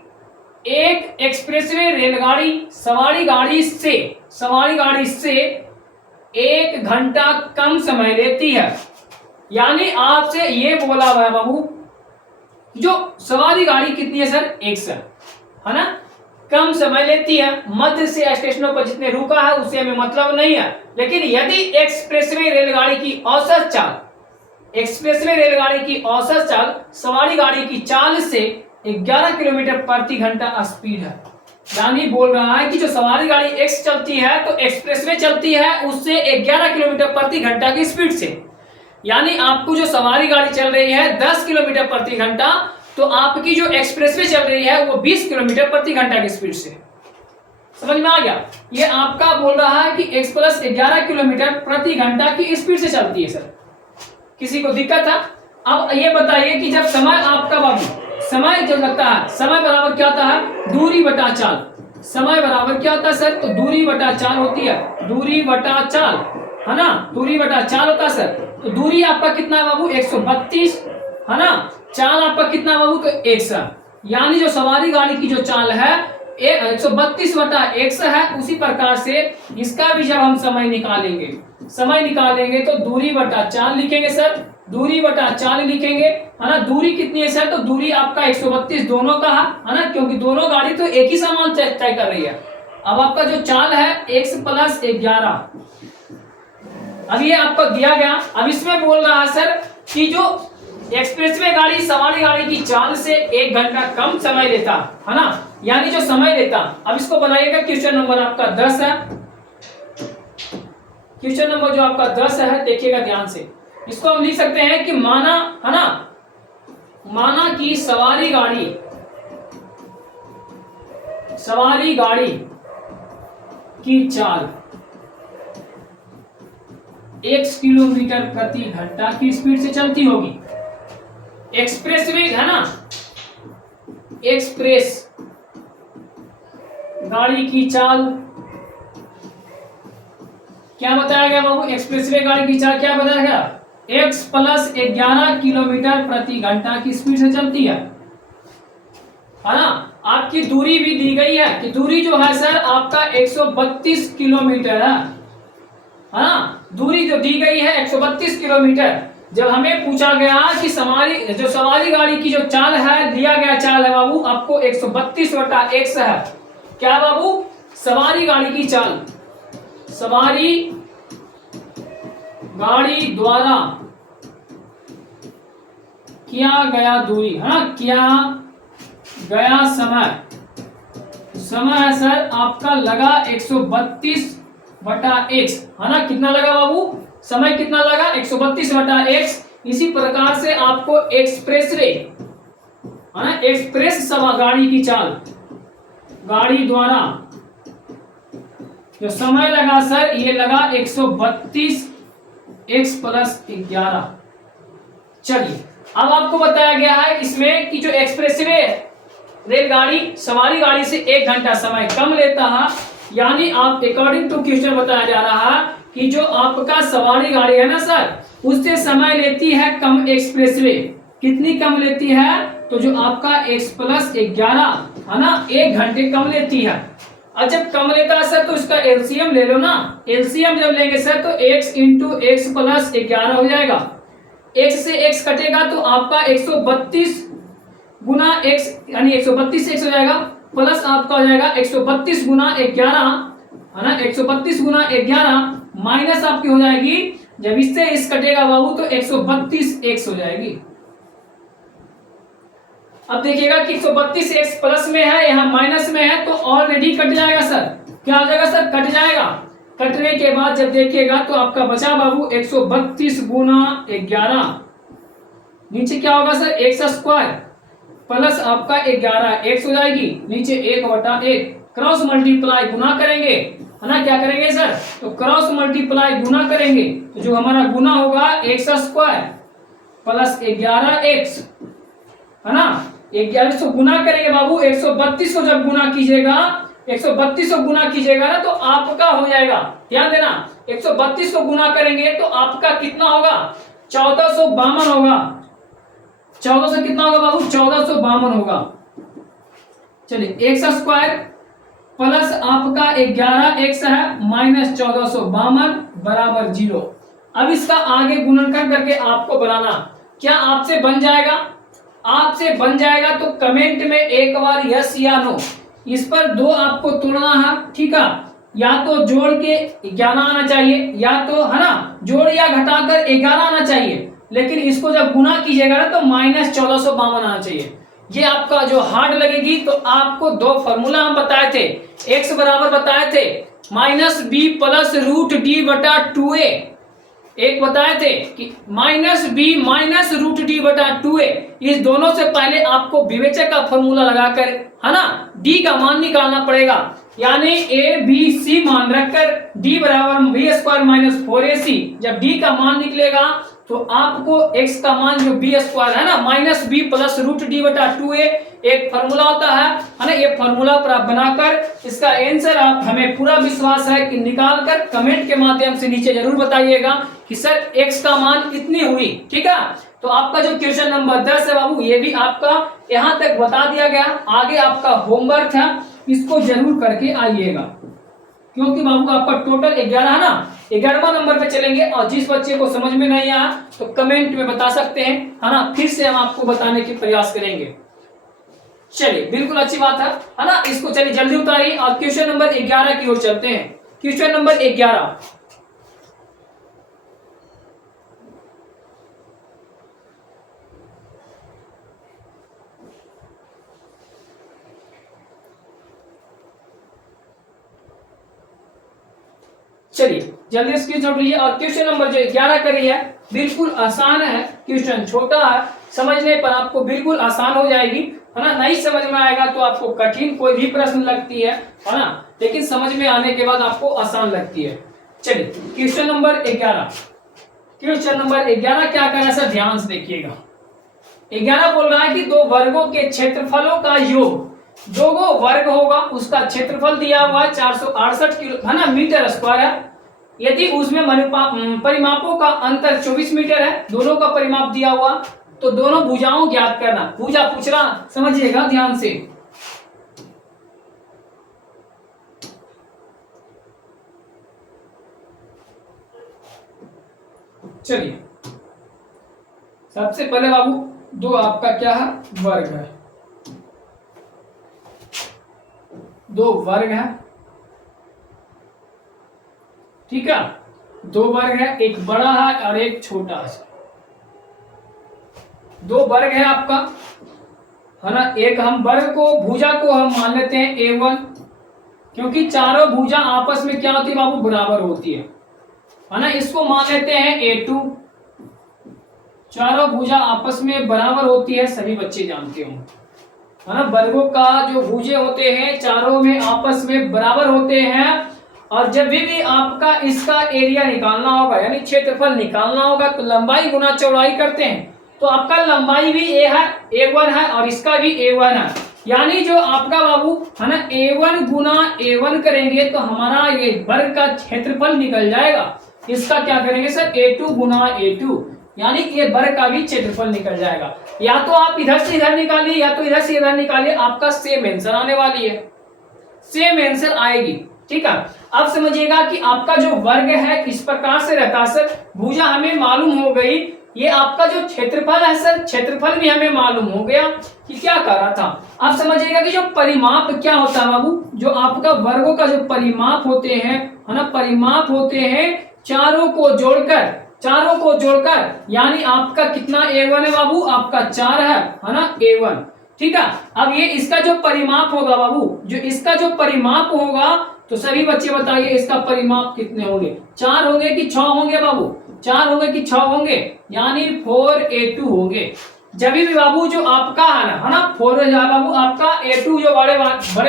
एक एक्सप्रेसवे रेलगाड़ी सवारी गाड़ी से 1 घंटा कम समय लेती है। यानी आपसे ये बोला हुआ है बाबू, जो सवारी गाड़ी कितनी है सर, x है ना, कम समय लेती है। मध्य से स्टेशनों पर जितने रुका है उससे हमें मतलब नहीं है। लेकिन यदि एक्सप्रेसवे रेलगाड़ी की औसत चाल सवारी गाड़ी की चाल से 11 किलोमीटर प्रति घंटा स्पीड है। यानी बोल रहा है कि जो सवारी गाड़ी x चलती है तो एक्सप्रेसवे चलती है उससे 11 किलोमीटर प्रति घंटा की स्पीड से। यानी आपको जो सवारी गाड़ी चल रही है 10 किलोमीटर प्रति घंटा, तो आपकी जो एक्सप्रेसवे चल रही है वो 20 किलोमीटर प्रति घंटा की स्पीड से। समझ में आ गया? ये आपका बोल रहा है कि x प्लस 11 किलोमीटर प्रति घंटा की स्पीड से चलती है सर। किसी को दिक्कत है? अब ये बताइए कि जब समय आपका बाबू समय जब लगता है, समय बराबर क्या होता है, दूरी बटा चाल। समय बराबर क्या होता है सर, तो दूरी बटा चाल होती है, दूरी बटा चाल, है ना, दूरी बटा चाल होता है सर। तो दूरी आपका कितना है बाबू, 132, है ना, चाल आपका कितना है बाबू, तो 100। यानी जो सवारी गाड़ी की जो चाल है 132 बटा 100 है। उसी प्रकार से इसका भी जब हम समय निकालेंगे तो दूरी बटा चाल लिखेंगे सर, दूरी बटा चाल लिखेंगे, है ना। दूरी कितनी है सर, तो दूरी आपका 132 दोनों का है ना, क्योंकि दोनों गाड़ी तो एक ही समान तय कर रही है। अब आपका जो चाल है x प्लस 11, अब ये आपको दिया गया। अब इसमें बोल रहा है सर कि जो एक्सप्रेसवे गाड़ी सवारी गाड़ी की चाल से 1 घंटा कम समय लेता है ना, यानी जो समय लेता। अब इसको बनाइएगा, क्वेश्चन नंबर आपका 10 है, क्वेश्चन नंबर जो आपका 10 है देखिएगा ध्यान से। इसको हम लिख सकते हैं कि माना, है ना, माना कि सवारी गाड़ी की चाल 1 किलोमीटर प्रति घंटा की स्पीड से चलती होगी। एक्सप्रेसवे है ना, एक्सप्रेस गाड़ी की चाल क्या बताया गया बाबू, एक्सप्रेसवे गाड़ी की चाल क्या बताया गया, x प्लस 11 किलोमीटर प्रति घंटा की स्पीड से चलती है ना। आपकी दूरी भी दी गई है कि दूरी जो है सर आपका 132 किलोमीटर है ना, दूरी जो दी गई है 132 किलोमीटर। जब हमें पूछा गया कि सवारी गाड़ी की जो चाल है, दिया गया चाल है बाबू आपको 132 बटा 100 है। क्या बाबू, सवारी गाड़ी की चाल, सवारी गाड़ी द्वारा किया गया दूरी, हाँ, किया गया समय है सर आपका लगा 132 बटा x, है ना। कितना लगा बाबू, समय कितना लगा, 132 बटा x। इसी प्रकार से आपको एक्सप्रेसवे, है ना, एक्सप्रेस गाड़ी की चाल, गाड़ी द्वारा जो समय लगा सर ये लगा 132 x प्लस 11। चलिए अब आपको बताया गया है इसमें कि जो एक्सप्रेसवे रेलगाड़ी सवारी गाड़ी से 1 घंटा समय कम लेता है। यानी आप अकॉर्डिंग टू क्वेश्चन बताया जा रहा है कि जो आपका सवारी गाड़ी है ना सर उससे समय लेती है कम एक्सप्रेसवे। कितनी कम लेती है, तो जो आपका x प्लस 11 है ना 1 घंटे कम लेती है। और जब कम लेता है सर तो इसका एलसीएम ले लो ना, एलसीएम जब लेंगे सर तो x इंटू एक्स प्लस 11 हो जाएगा। x से x कटेगा तो आपका 132 गुना x यानी 132 x हो जाएगा, प्लस आपका हो जाएगा 132 गुना 11, है ना, 132 गुना 11 माइनस आपकी हो जाएगी, जब इससे इस कटेगा बाबू तो 132 x हो जाएगी। अब देखिएगा कि 132 x प्लस में है, यहाँ माइनस में है, तो ऑलरेडी कट जाएगा सर। क्या हो जाएगा सर? कट जाएगा। कटने के बाद जब देखिएगा तो आपका बचा बाबू 132 गुना 11, नीचे क्या होगा सर? एक्स स्क्वायर प्लस आपका 11 एक्स हो जाएगी, नीचे 1/1 क्रॉस मल्टीप्लाई गुना करेंगे, है ना, क्या करेंगे सर? तो क्रॉस मल्टीप्लाई गुना करेंगे, तो जो हमारा गुना होगा एक्स स्क्वायर प्लस 11 एक्स, है ना, 11 से गुना करेंगे बाबू, 132 को जब गुना कीजिएगा, 132 को गुना कीजिएगा ना तो आपका हो जाएगा, ध्यान देना, 132 को गुना करेंगे तो आपका कितना होगा? 1452 होगा। 14 से कितना होगा बाबू? 1452 होगा। चलिए, एक्स स्क्वायर प्लस आपका 11 एक्स है माइनस 1452 बराबर 0। अब इसका आगे गुणनखंड करके आपको बनाना, क्या आपसे बन जाएगा? आपसे बन जाएगा तो कमेंट में एक बार यस या नो, इस पर दो आपको तोड़ना है, ठीक है, या तो जोड़ के 11 आना चाहिए, या तो, है ना, जोड़ या घटाकर 11 आना चाहिए, लेकिन इसको जब गुना कीजिएगा ना तो माइनस 1452 आना चाहिए। ये आपका जो हार्ड लगेगी, तो आपको दो फॉर्मूला हम बताए थे, एक्स बराबर बताए थे minus b plus root d बटा 2a, एक बताए थे कि minus b minus root d बटा 2a, इस दोनों से पहले आपको विवेचक का फॉर्मूला लगाकर, है ना, डी का मान निकालना पड़ेगा, यानी ए बी सी मान रखकर डी बराबर बी स्क्वायर माइनस 4ac, जब डी का मान निकलेगा तो आपको x का मान जो बी स्क्वायर है ना minus b plus root d बटा 2a, एक फॉर्मूला होता है ना, ये फॉर्मूला पर आप बनाकर इसका आंसर आप, हमें पूरा विश्वास है कि निकाल कर कमेंट के माध्यम से नीचे जरूर बताइएगा कि सर x का मान कितनी हुई, ठीक है। तो आपका जो क्वेश्चन नंबर 10 है बाबू, ये भी आपका यहाँ तक बता दिया गया, आगे आपका होमवर्क है, इसको जरूर करके आइएगा, क्योंकि बाबू आपका टोटल 11 है ना, 11वां नंबर पे चलेंगे, और जिस बच्चे को समझ में नहीं आया तो कमेंट में बता सकते हैं, है ना, फिर से हम आपको बताने के प्रयास करेंगे। चलिए, बिल्कुल अच्छी बात है ना, इसको चलिए जल्दी उतारिए और क्वेश्चन नंबर 11 की ओर चलते हैं। क्वेश्चन नंबर 11, चलिए जल्दी स्क्रीनशॉट लीजिए, और क्वेश्चन नंबर जो 11 करी है बिल्कुल आसान है, क्वेश्चन छोटा है, समझने पर आपको बिल्कुल आसान हो जाएगी, है ना, नहीं समझ में आएगा तो आपको कठिन कोई भी प्रश्न लगती है ना, लेकिन समझ में आने के बाद आपको आसान लगती है। चलिए क्वेश्चन नंबर 11, क्वेश्चन नंबर 11 क्या कर रहा है सर, ध्यान से देखिएगा। 11 बोल रहा है कि दो वर्गों के क्षेत्रफलों का योग, दो वर्ग होगा उसका क्षेत्रफल दिया हुआ है 468 किलो, है ना, मीटर स्क्वायर है, यदि उसमें परिमापों का अंतर 24 मीटर है, दोनों का परिमाप दिया हुआ, तो दोनों भुजाओं ज्ञात करना। भुजा पूछ रहा, समझिएगा ध्यान से। चलिए सबसे पहले बाबू, दो आपका क्या है, वर्ग है, दो वर्ग है, ठीक है, दो वर्ग है, एक बड़ा है और एक छोटा है, दो वर्ग है आपका, है ना, एक हम वर्ग को, भुजा को हम मान लेते हैं A1, क्योंकि चारों भुजा आपस में क्या होती है बाबू, बराबर होती है ना, इसको मान लेते हैं A2, चारों भुजा आपस में बराबर होती है, सभी बच्चे जानते हो, है ना, वर्गों का जो भुजे होते हैं चारों में आपस में बराबर होते हैं, और जब भी आपका इसका एरिया निकालना होगा यानी क्षेत्रफल निकालना होगा तो लंबाई गुना चौड़ाई करते हैं, तो आपका लंबाई भी A है, A1 है, और इसका भी A1 है, यानी जो आपका बाबू, है ना, A1 गुना A1 करेंगे तो हमारा ये वर्ग का क्षेत्रफल निकल जाएगा, इसका क्या करेंगे सर, A2 गुना A2, यानी ये वर्ग का भी क्षेत्रफल निकल जाएगा, या तो आप इधर से इधर निकालिए या तो इधर से इधर निकालिए, आपका सेम आंसर आने वाली है, सेम आंसर आएगी, ठीक है। अब समझिएगा कि आपका जो वर्ग है इस प्रकार से रहता है सर, भुजा हमें मालूम हो गई, ये आपका जो क्षेत्रफल है सर, क्षेत्रफल भी हमें मालूम हो गया कि क्या कर रहा था। आप समझिएगा कि जो परिमाप क्या होता है बाबू, जो आपका वर्गों का जो परिमाप होते हैं, है ना, परिमाप होते हैं चारों को जोड़कर, यानी आपका कितना A1 है बाबू, आपका 4 है ना, A1। ठीक है, अब ये इसका जो परिमाप होगा बाबू, जो इसका जो परिमाप होगा, तो सभी बच्चे बताइए इसका परिमाप कितने होंगे, 4 होंगे कि 6 होंगे बाबू, 4 होंगे कि 6 होंगे, यानी 4A2 होंगे। जब भी बाबू जो आपका है ना 4 बाबू आपका A2 जो बड़े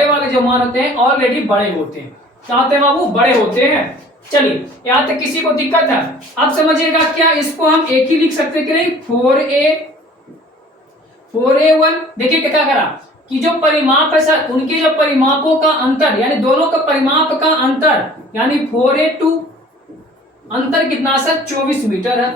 वाले जो मान होते हैं ऑलरेडी बड़े होते हैं, क्या होते हैं बाबू, बड़े होते हैं। चलिए यहाँ तक किसी को दिक्कत है? अब समझिएगा क्या इसको हम एक ही लिख सकते कि नहीं, 4A1। देखिए क्या करा कि जो परिमाप है सर, उनके जो परिमापों का अंतर, यानी दोनों का परिमाप का अंतर, यानी 4A2 अंतर कितना सर, 24 मीटर है।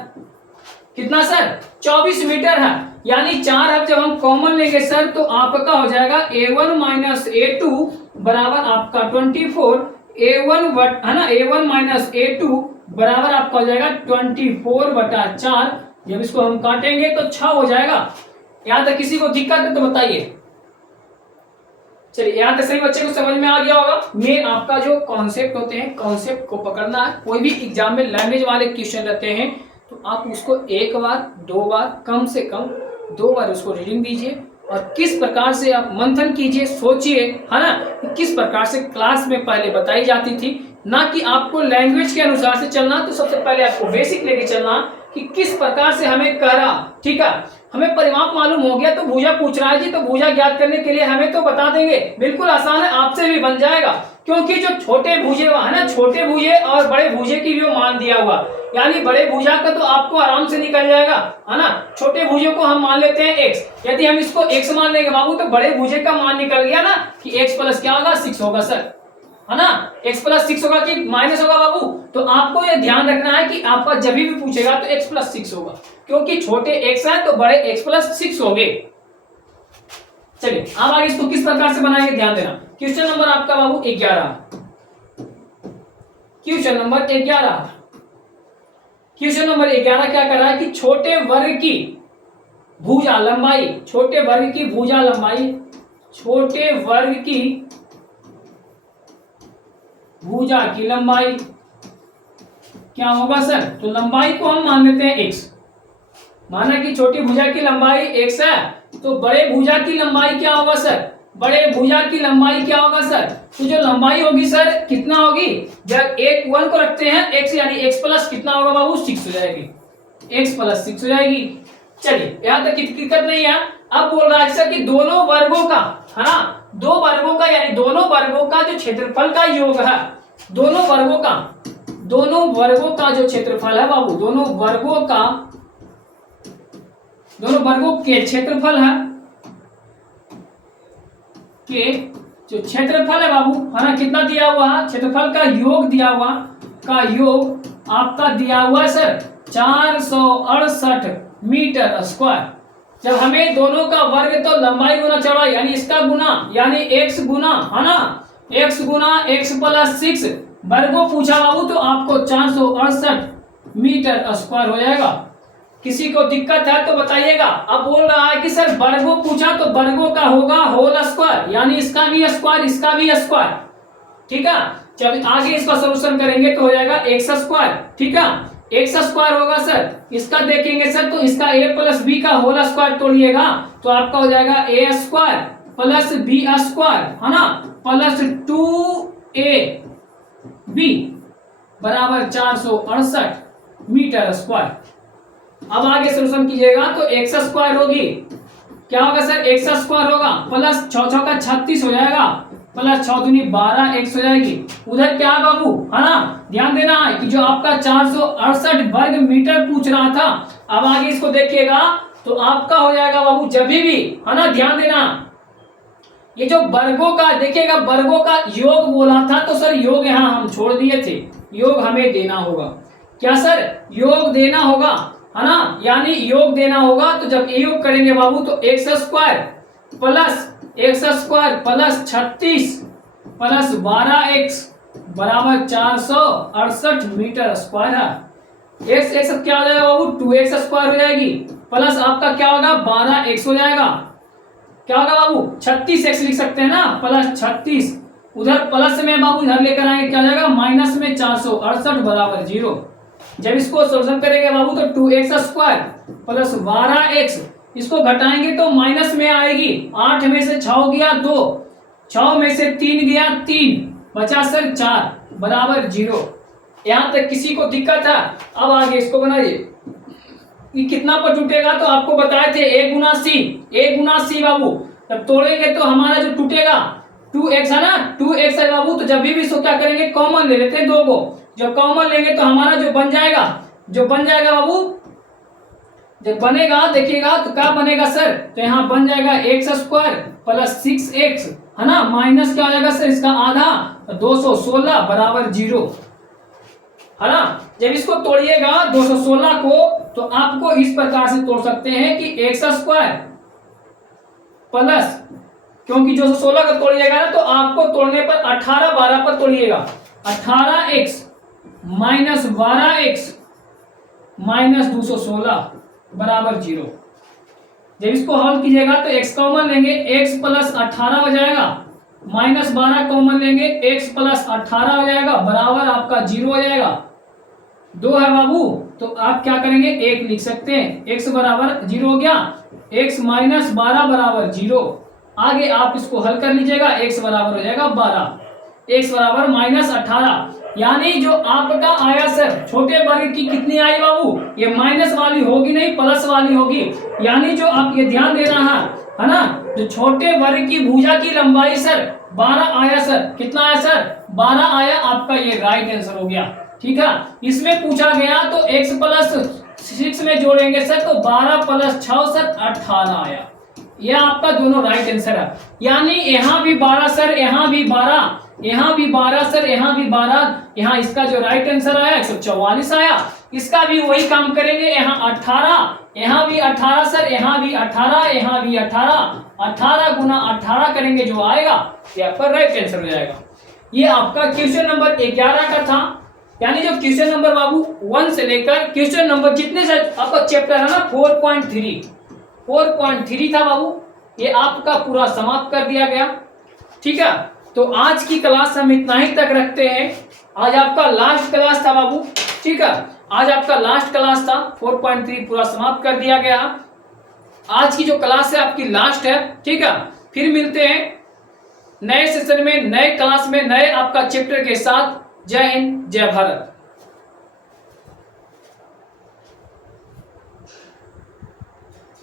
कितना सर, 24 मीटर है। यानी 4 अब जब हम कॉमन लेंगे सर, तो आपका हो जाएगा A1 माइनस A2 बराबर आपका 24, A1 है ना, A1 माइनस A2 बराबर आपका हो जाएगा 24/4। जब इसको हम काटेंगे तो 6 हो जाएगा। यहां तक किसी को दिक्कत है तो बताइए। चलिए यहां तक सही बच्चे को समझ में आ गया होगा। मेन आपका जो कॉन्सेप्ट होते हैं, कॉन्सेप्ट को पकड़ना है। कोई भी एग्जाम में लैंग्वेज वाले क्वेश्चन रहते हैं तो आप उसको एक बार, दो बार, कम से कम 2 बार उसको रीडिंग दीजिए और किस प्रकार से आप मंथन कीजिए, सोचिए, है ना, किस प्रकार से क्लास में पहले बताई जाती थी, ना कि आपको लैंग्वेज के अनुसार से चलना। तो सबसे पहले आपको बेसिक लेके चलना कि किस प्रकार से हमें कह रहा, ठीक है। हमें परिमाप मालूम हो गया तो भुजा पूछ रहा है जी, तो भुजा ज्ञात करने के लिए हमें तो बता देंगे, बिल्कुल आसान है, आपसे भी बन जाएगा। क्योंकि जो छोटे भुजे है ना, छोटे भुजे और बड़े भुजे की भी मान दिया हुआ, यानी बड़े भुजा का तो आपको आराम से निकल जाएगा, है ना। छोटे भुजे को हम मान लेते हैं x, यदि हम इसको x मान लेंगे बाबू तो बड़े भुजे का मान निकल गया ना कि x प्लस क्या होगा, 6 होगा सर, है ना। x प्लस 6 होगा कि माइनस होगा बाबू, तो आपको ये ध्यान रखना है कि आपका जब भी पूछेगा तो x प्लस 6 होगा, क्योंकि छोटे x है तो बड़े x प्लस 6 होंगे। चलिए अब आगे इसको किस प्रकार से बनाएंगे ध्यान देना। क्वेश्चन नंबर आपका बाबू 11, क्वेश्चन नंबर 11, क्वेश्चन नंबर 11 क्या कर रहा है कि छोटे वर्ग की भुजा लंबाई, छोटे वर्ग की भुजा लंबाई, छोटे वर्ग की भुजा की लंबाई क्या होगा सर, तो लंबाई को हम मान लेते हैं x। माना कि छोटी भुजा की लंबाई x है, तो बड़े भुजा की लंबाई क्या होगा सर, बड़े भुजा की लंबाई क्या होगा सर, तो जो लंबाई होगी सर कितना होगी, जब 1 को रखते हैं x, यानी x प्लस कितना होगा बाबू, 6 हो जाएगी, x प्लस 6 हो जाएगी। चलिए यहां तक दिक्कत नहीं है। अब बोल रहा है सर कि दोनों वर्गों का, है ना, दो वर्गों का, यानी दोनों वर्गों का जो क्षेत्रफल का योग है, दोनों वर्गों का जो क्षेत्रफल है बाबू, दोनों वर्गों के क्षेत्रफल है, के जो क्षेत्रफल है बाबू, है ना, कितना दिया हुआ है, क्षेत्रफल का योग दिया हुआ, का योग आपका दिया हुआ सर 468 मीटर स्क्वायर। जब हमें दोनों का वर्ग तो लंबाई गुना चौड़ाई, यानी इसका गुना, यानी x गुना, है ना, x गुना x प्लस 6 वर्गों पूछा बाबू तो आपको 468 मीटर स्क्वायर हो जाएगा। किसी को दिक्कत है तो बताइएगा। अब बोल रहा है कि सर वर्गों पूछा तो वर्गों का होगा होल स्क्वायर, यानी इसका भी स्क्वायर, इसका भी स्क्वायर, ठीक है। चलिए आगे इसका सॉल्यूशन करेंगे तो हो जाएगा एक्स स्क्वायर, ठीक है, एक्स स्क्वायर होगा सर। इसका देखेंगे सर तो इसका a प्लस बी का होल स्क्वायर तोड़िएगा तो आपका हो जाएगा a square plus b square, है ना, प्लस 2ab बराबर 468 मीटर स्क्वायर। अब आगे सॉल्यूशन कीजिएगा तो एक्स स्क्वायर होगी, क्या होगा सर, एक्स स्क्वायर होगा प्लस 6 का 36 हो जाएगा, प्लस 6 दूनी 12 एक्स हो जाएगी। उधर क्या बाबू, है ना, ध्यान देना है कि जो आपका 468 वर्ग मीटर पूछ रहा था, अब आगे इसको देखिएगा तो आपका हो जाएगा बाबू जब भी, है ना, ध्यान देना, ये जो वर्गों का देखिएगा, वर्गों का योग बोला था तो सर योग यहाँ हम छोड़ दिए थे, योग हमें देना होगा, क्या सर, योग देना होगा, है ना, यानी योग देना होगा। तो जब योग करेंगे बाबू तो x square plus 36 plus 12x बराबर 468 मीटर स्क्वायर है। एक्स एक्स क्या हो जाएगा बाबू, 2x स्क्वायर हो जाएगी, प्लस आपका क्या होगा 12x हो जाएगा, क्या होगा बाबू 36x लिख सकते हैं ना, प्लस 36, उधर प्लस में बाबू इधर लेकर आएंगे क्या हो जाएगा माइनस में 468 बराबर 0। जब इसको सोल्यूशन करेंगे बाबू तो 2x स्क्वायर प्लस 12x, इसको घटाएंगे तो माइनस में आएगी, 8 में से 6 गया 2, 6 में से 3 गया 3, बचा सर 4 बराबर 0। यहां तक किसी को दिक्कत है? अब आगे इसको बनाइए, ये कितना पर टूटेगा तो आपको बताए थे a गुना सी बाबू, जब तोड़ेंगे तो हमारा जो टूटेगा 2x है ना, 2x है बाबू, तो जब भी इसको क्या करेंगे कॉमन ले लेते हैं दो को, जब कॉमन लेंगे तो हमारा जो बन जाएगा बाबू, जब बनेगा देखिएगा तो क्या बनेगा सर, तो यहाँ बन जाएगा एक्स स्क्वायर प्लस 6x है ना, माइनस क्या हो जाएगा सर इसका आधा, 216 बराबर 0 है ना। जब इसको तोड़िएगा 216 को तो आपको इस प्रकार से तोड़ सकते हैं कि एक्स स्क्वायर प्लस, क्योंकि 216 को तोड़िएगा ना तो आपको तोड़ने पर 18 12 पर तोड़िएगा, 18x माइनस 12x माइनस 216 बराबर 0। जब इसको हल कीजिएगा तो x कॉमन लेंगे, x प्लस 18 हो जाएगा, माइनस 12 कॉमन लेंगे, x प्लस 18 हो जाएगा, बराबर आपका 0 हो जाएगा, 2 है बाबू, तो आप क्या करेंगे 1 लिख सकते हैं, x बराबर 0 हो गया, x माइनस 12 बराबर 0। आगे आप इसको हल कर लीजिएगा, x बराबर हो जाएगा 12, x बराबर माइनस 18, यानी जो आपका आया सर छोटे वर्ग की कितनी आई बाबू, ये माइनस वाली होगी नहीं प्लस वाली होगी, यानी जो आप ये ध्यान देना है ना, जो छोटे वर्ग की भुजा की लंबाई सर 12 आया सर, कितना आया सर 12 आया, आपका ये राइट आंसर हो गया। ठीक है, इसमें पूछा गया तो x प्लस 6 में जोड़ेंगे सर तो 12 प्लस 6 सर 18 आया, यह आपका दोनों राइट आंसर है, यानी यहाँ भी 12 सर, यहाँ भी 12, यहाँ भी 12 सर, यहाँ भी 12, यहाँ इसका जो राइट आंसर आया 144 आया, इसका भी वही काम करेंगे, यहाँ 18, यहाँ भी 18 सर, यहाँ भी 18, यहाँ भी 18, 18 गुना 18 करेंगे जो आएगा ये आपका राइट आंसर हो जाएगा। ये आपका क्वेश्चन नंबर 11 का था, यानी जो क्वेश्चन नंबर बाबू 1 से लेकर क्वेश्चन नंबर जितने से आपका चैप्टर है ना 4.3 था बाबू, ये आपका पूरा समाप्त कर दिया गया। ठीक है, तो आज की क्लास हम इतना ही तक रखते हैं, आज आपका लास्ट क्लास था बाबू। ठीक है, आज आपका लास्ट क्लास था, 4.3 पूरा समाप्त कर दिया गया, आज की जो क्लास है आपकी लास्ट है। ठीक है, फिर मिलते हैं नए सेशन में, नए क्लास में, नए आपका चैप्टर के साथ। जय हिंद, जय भारत।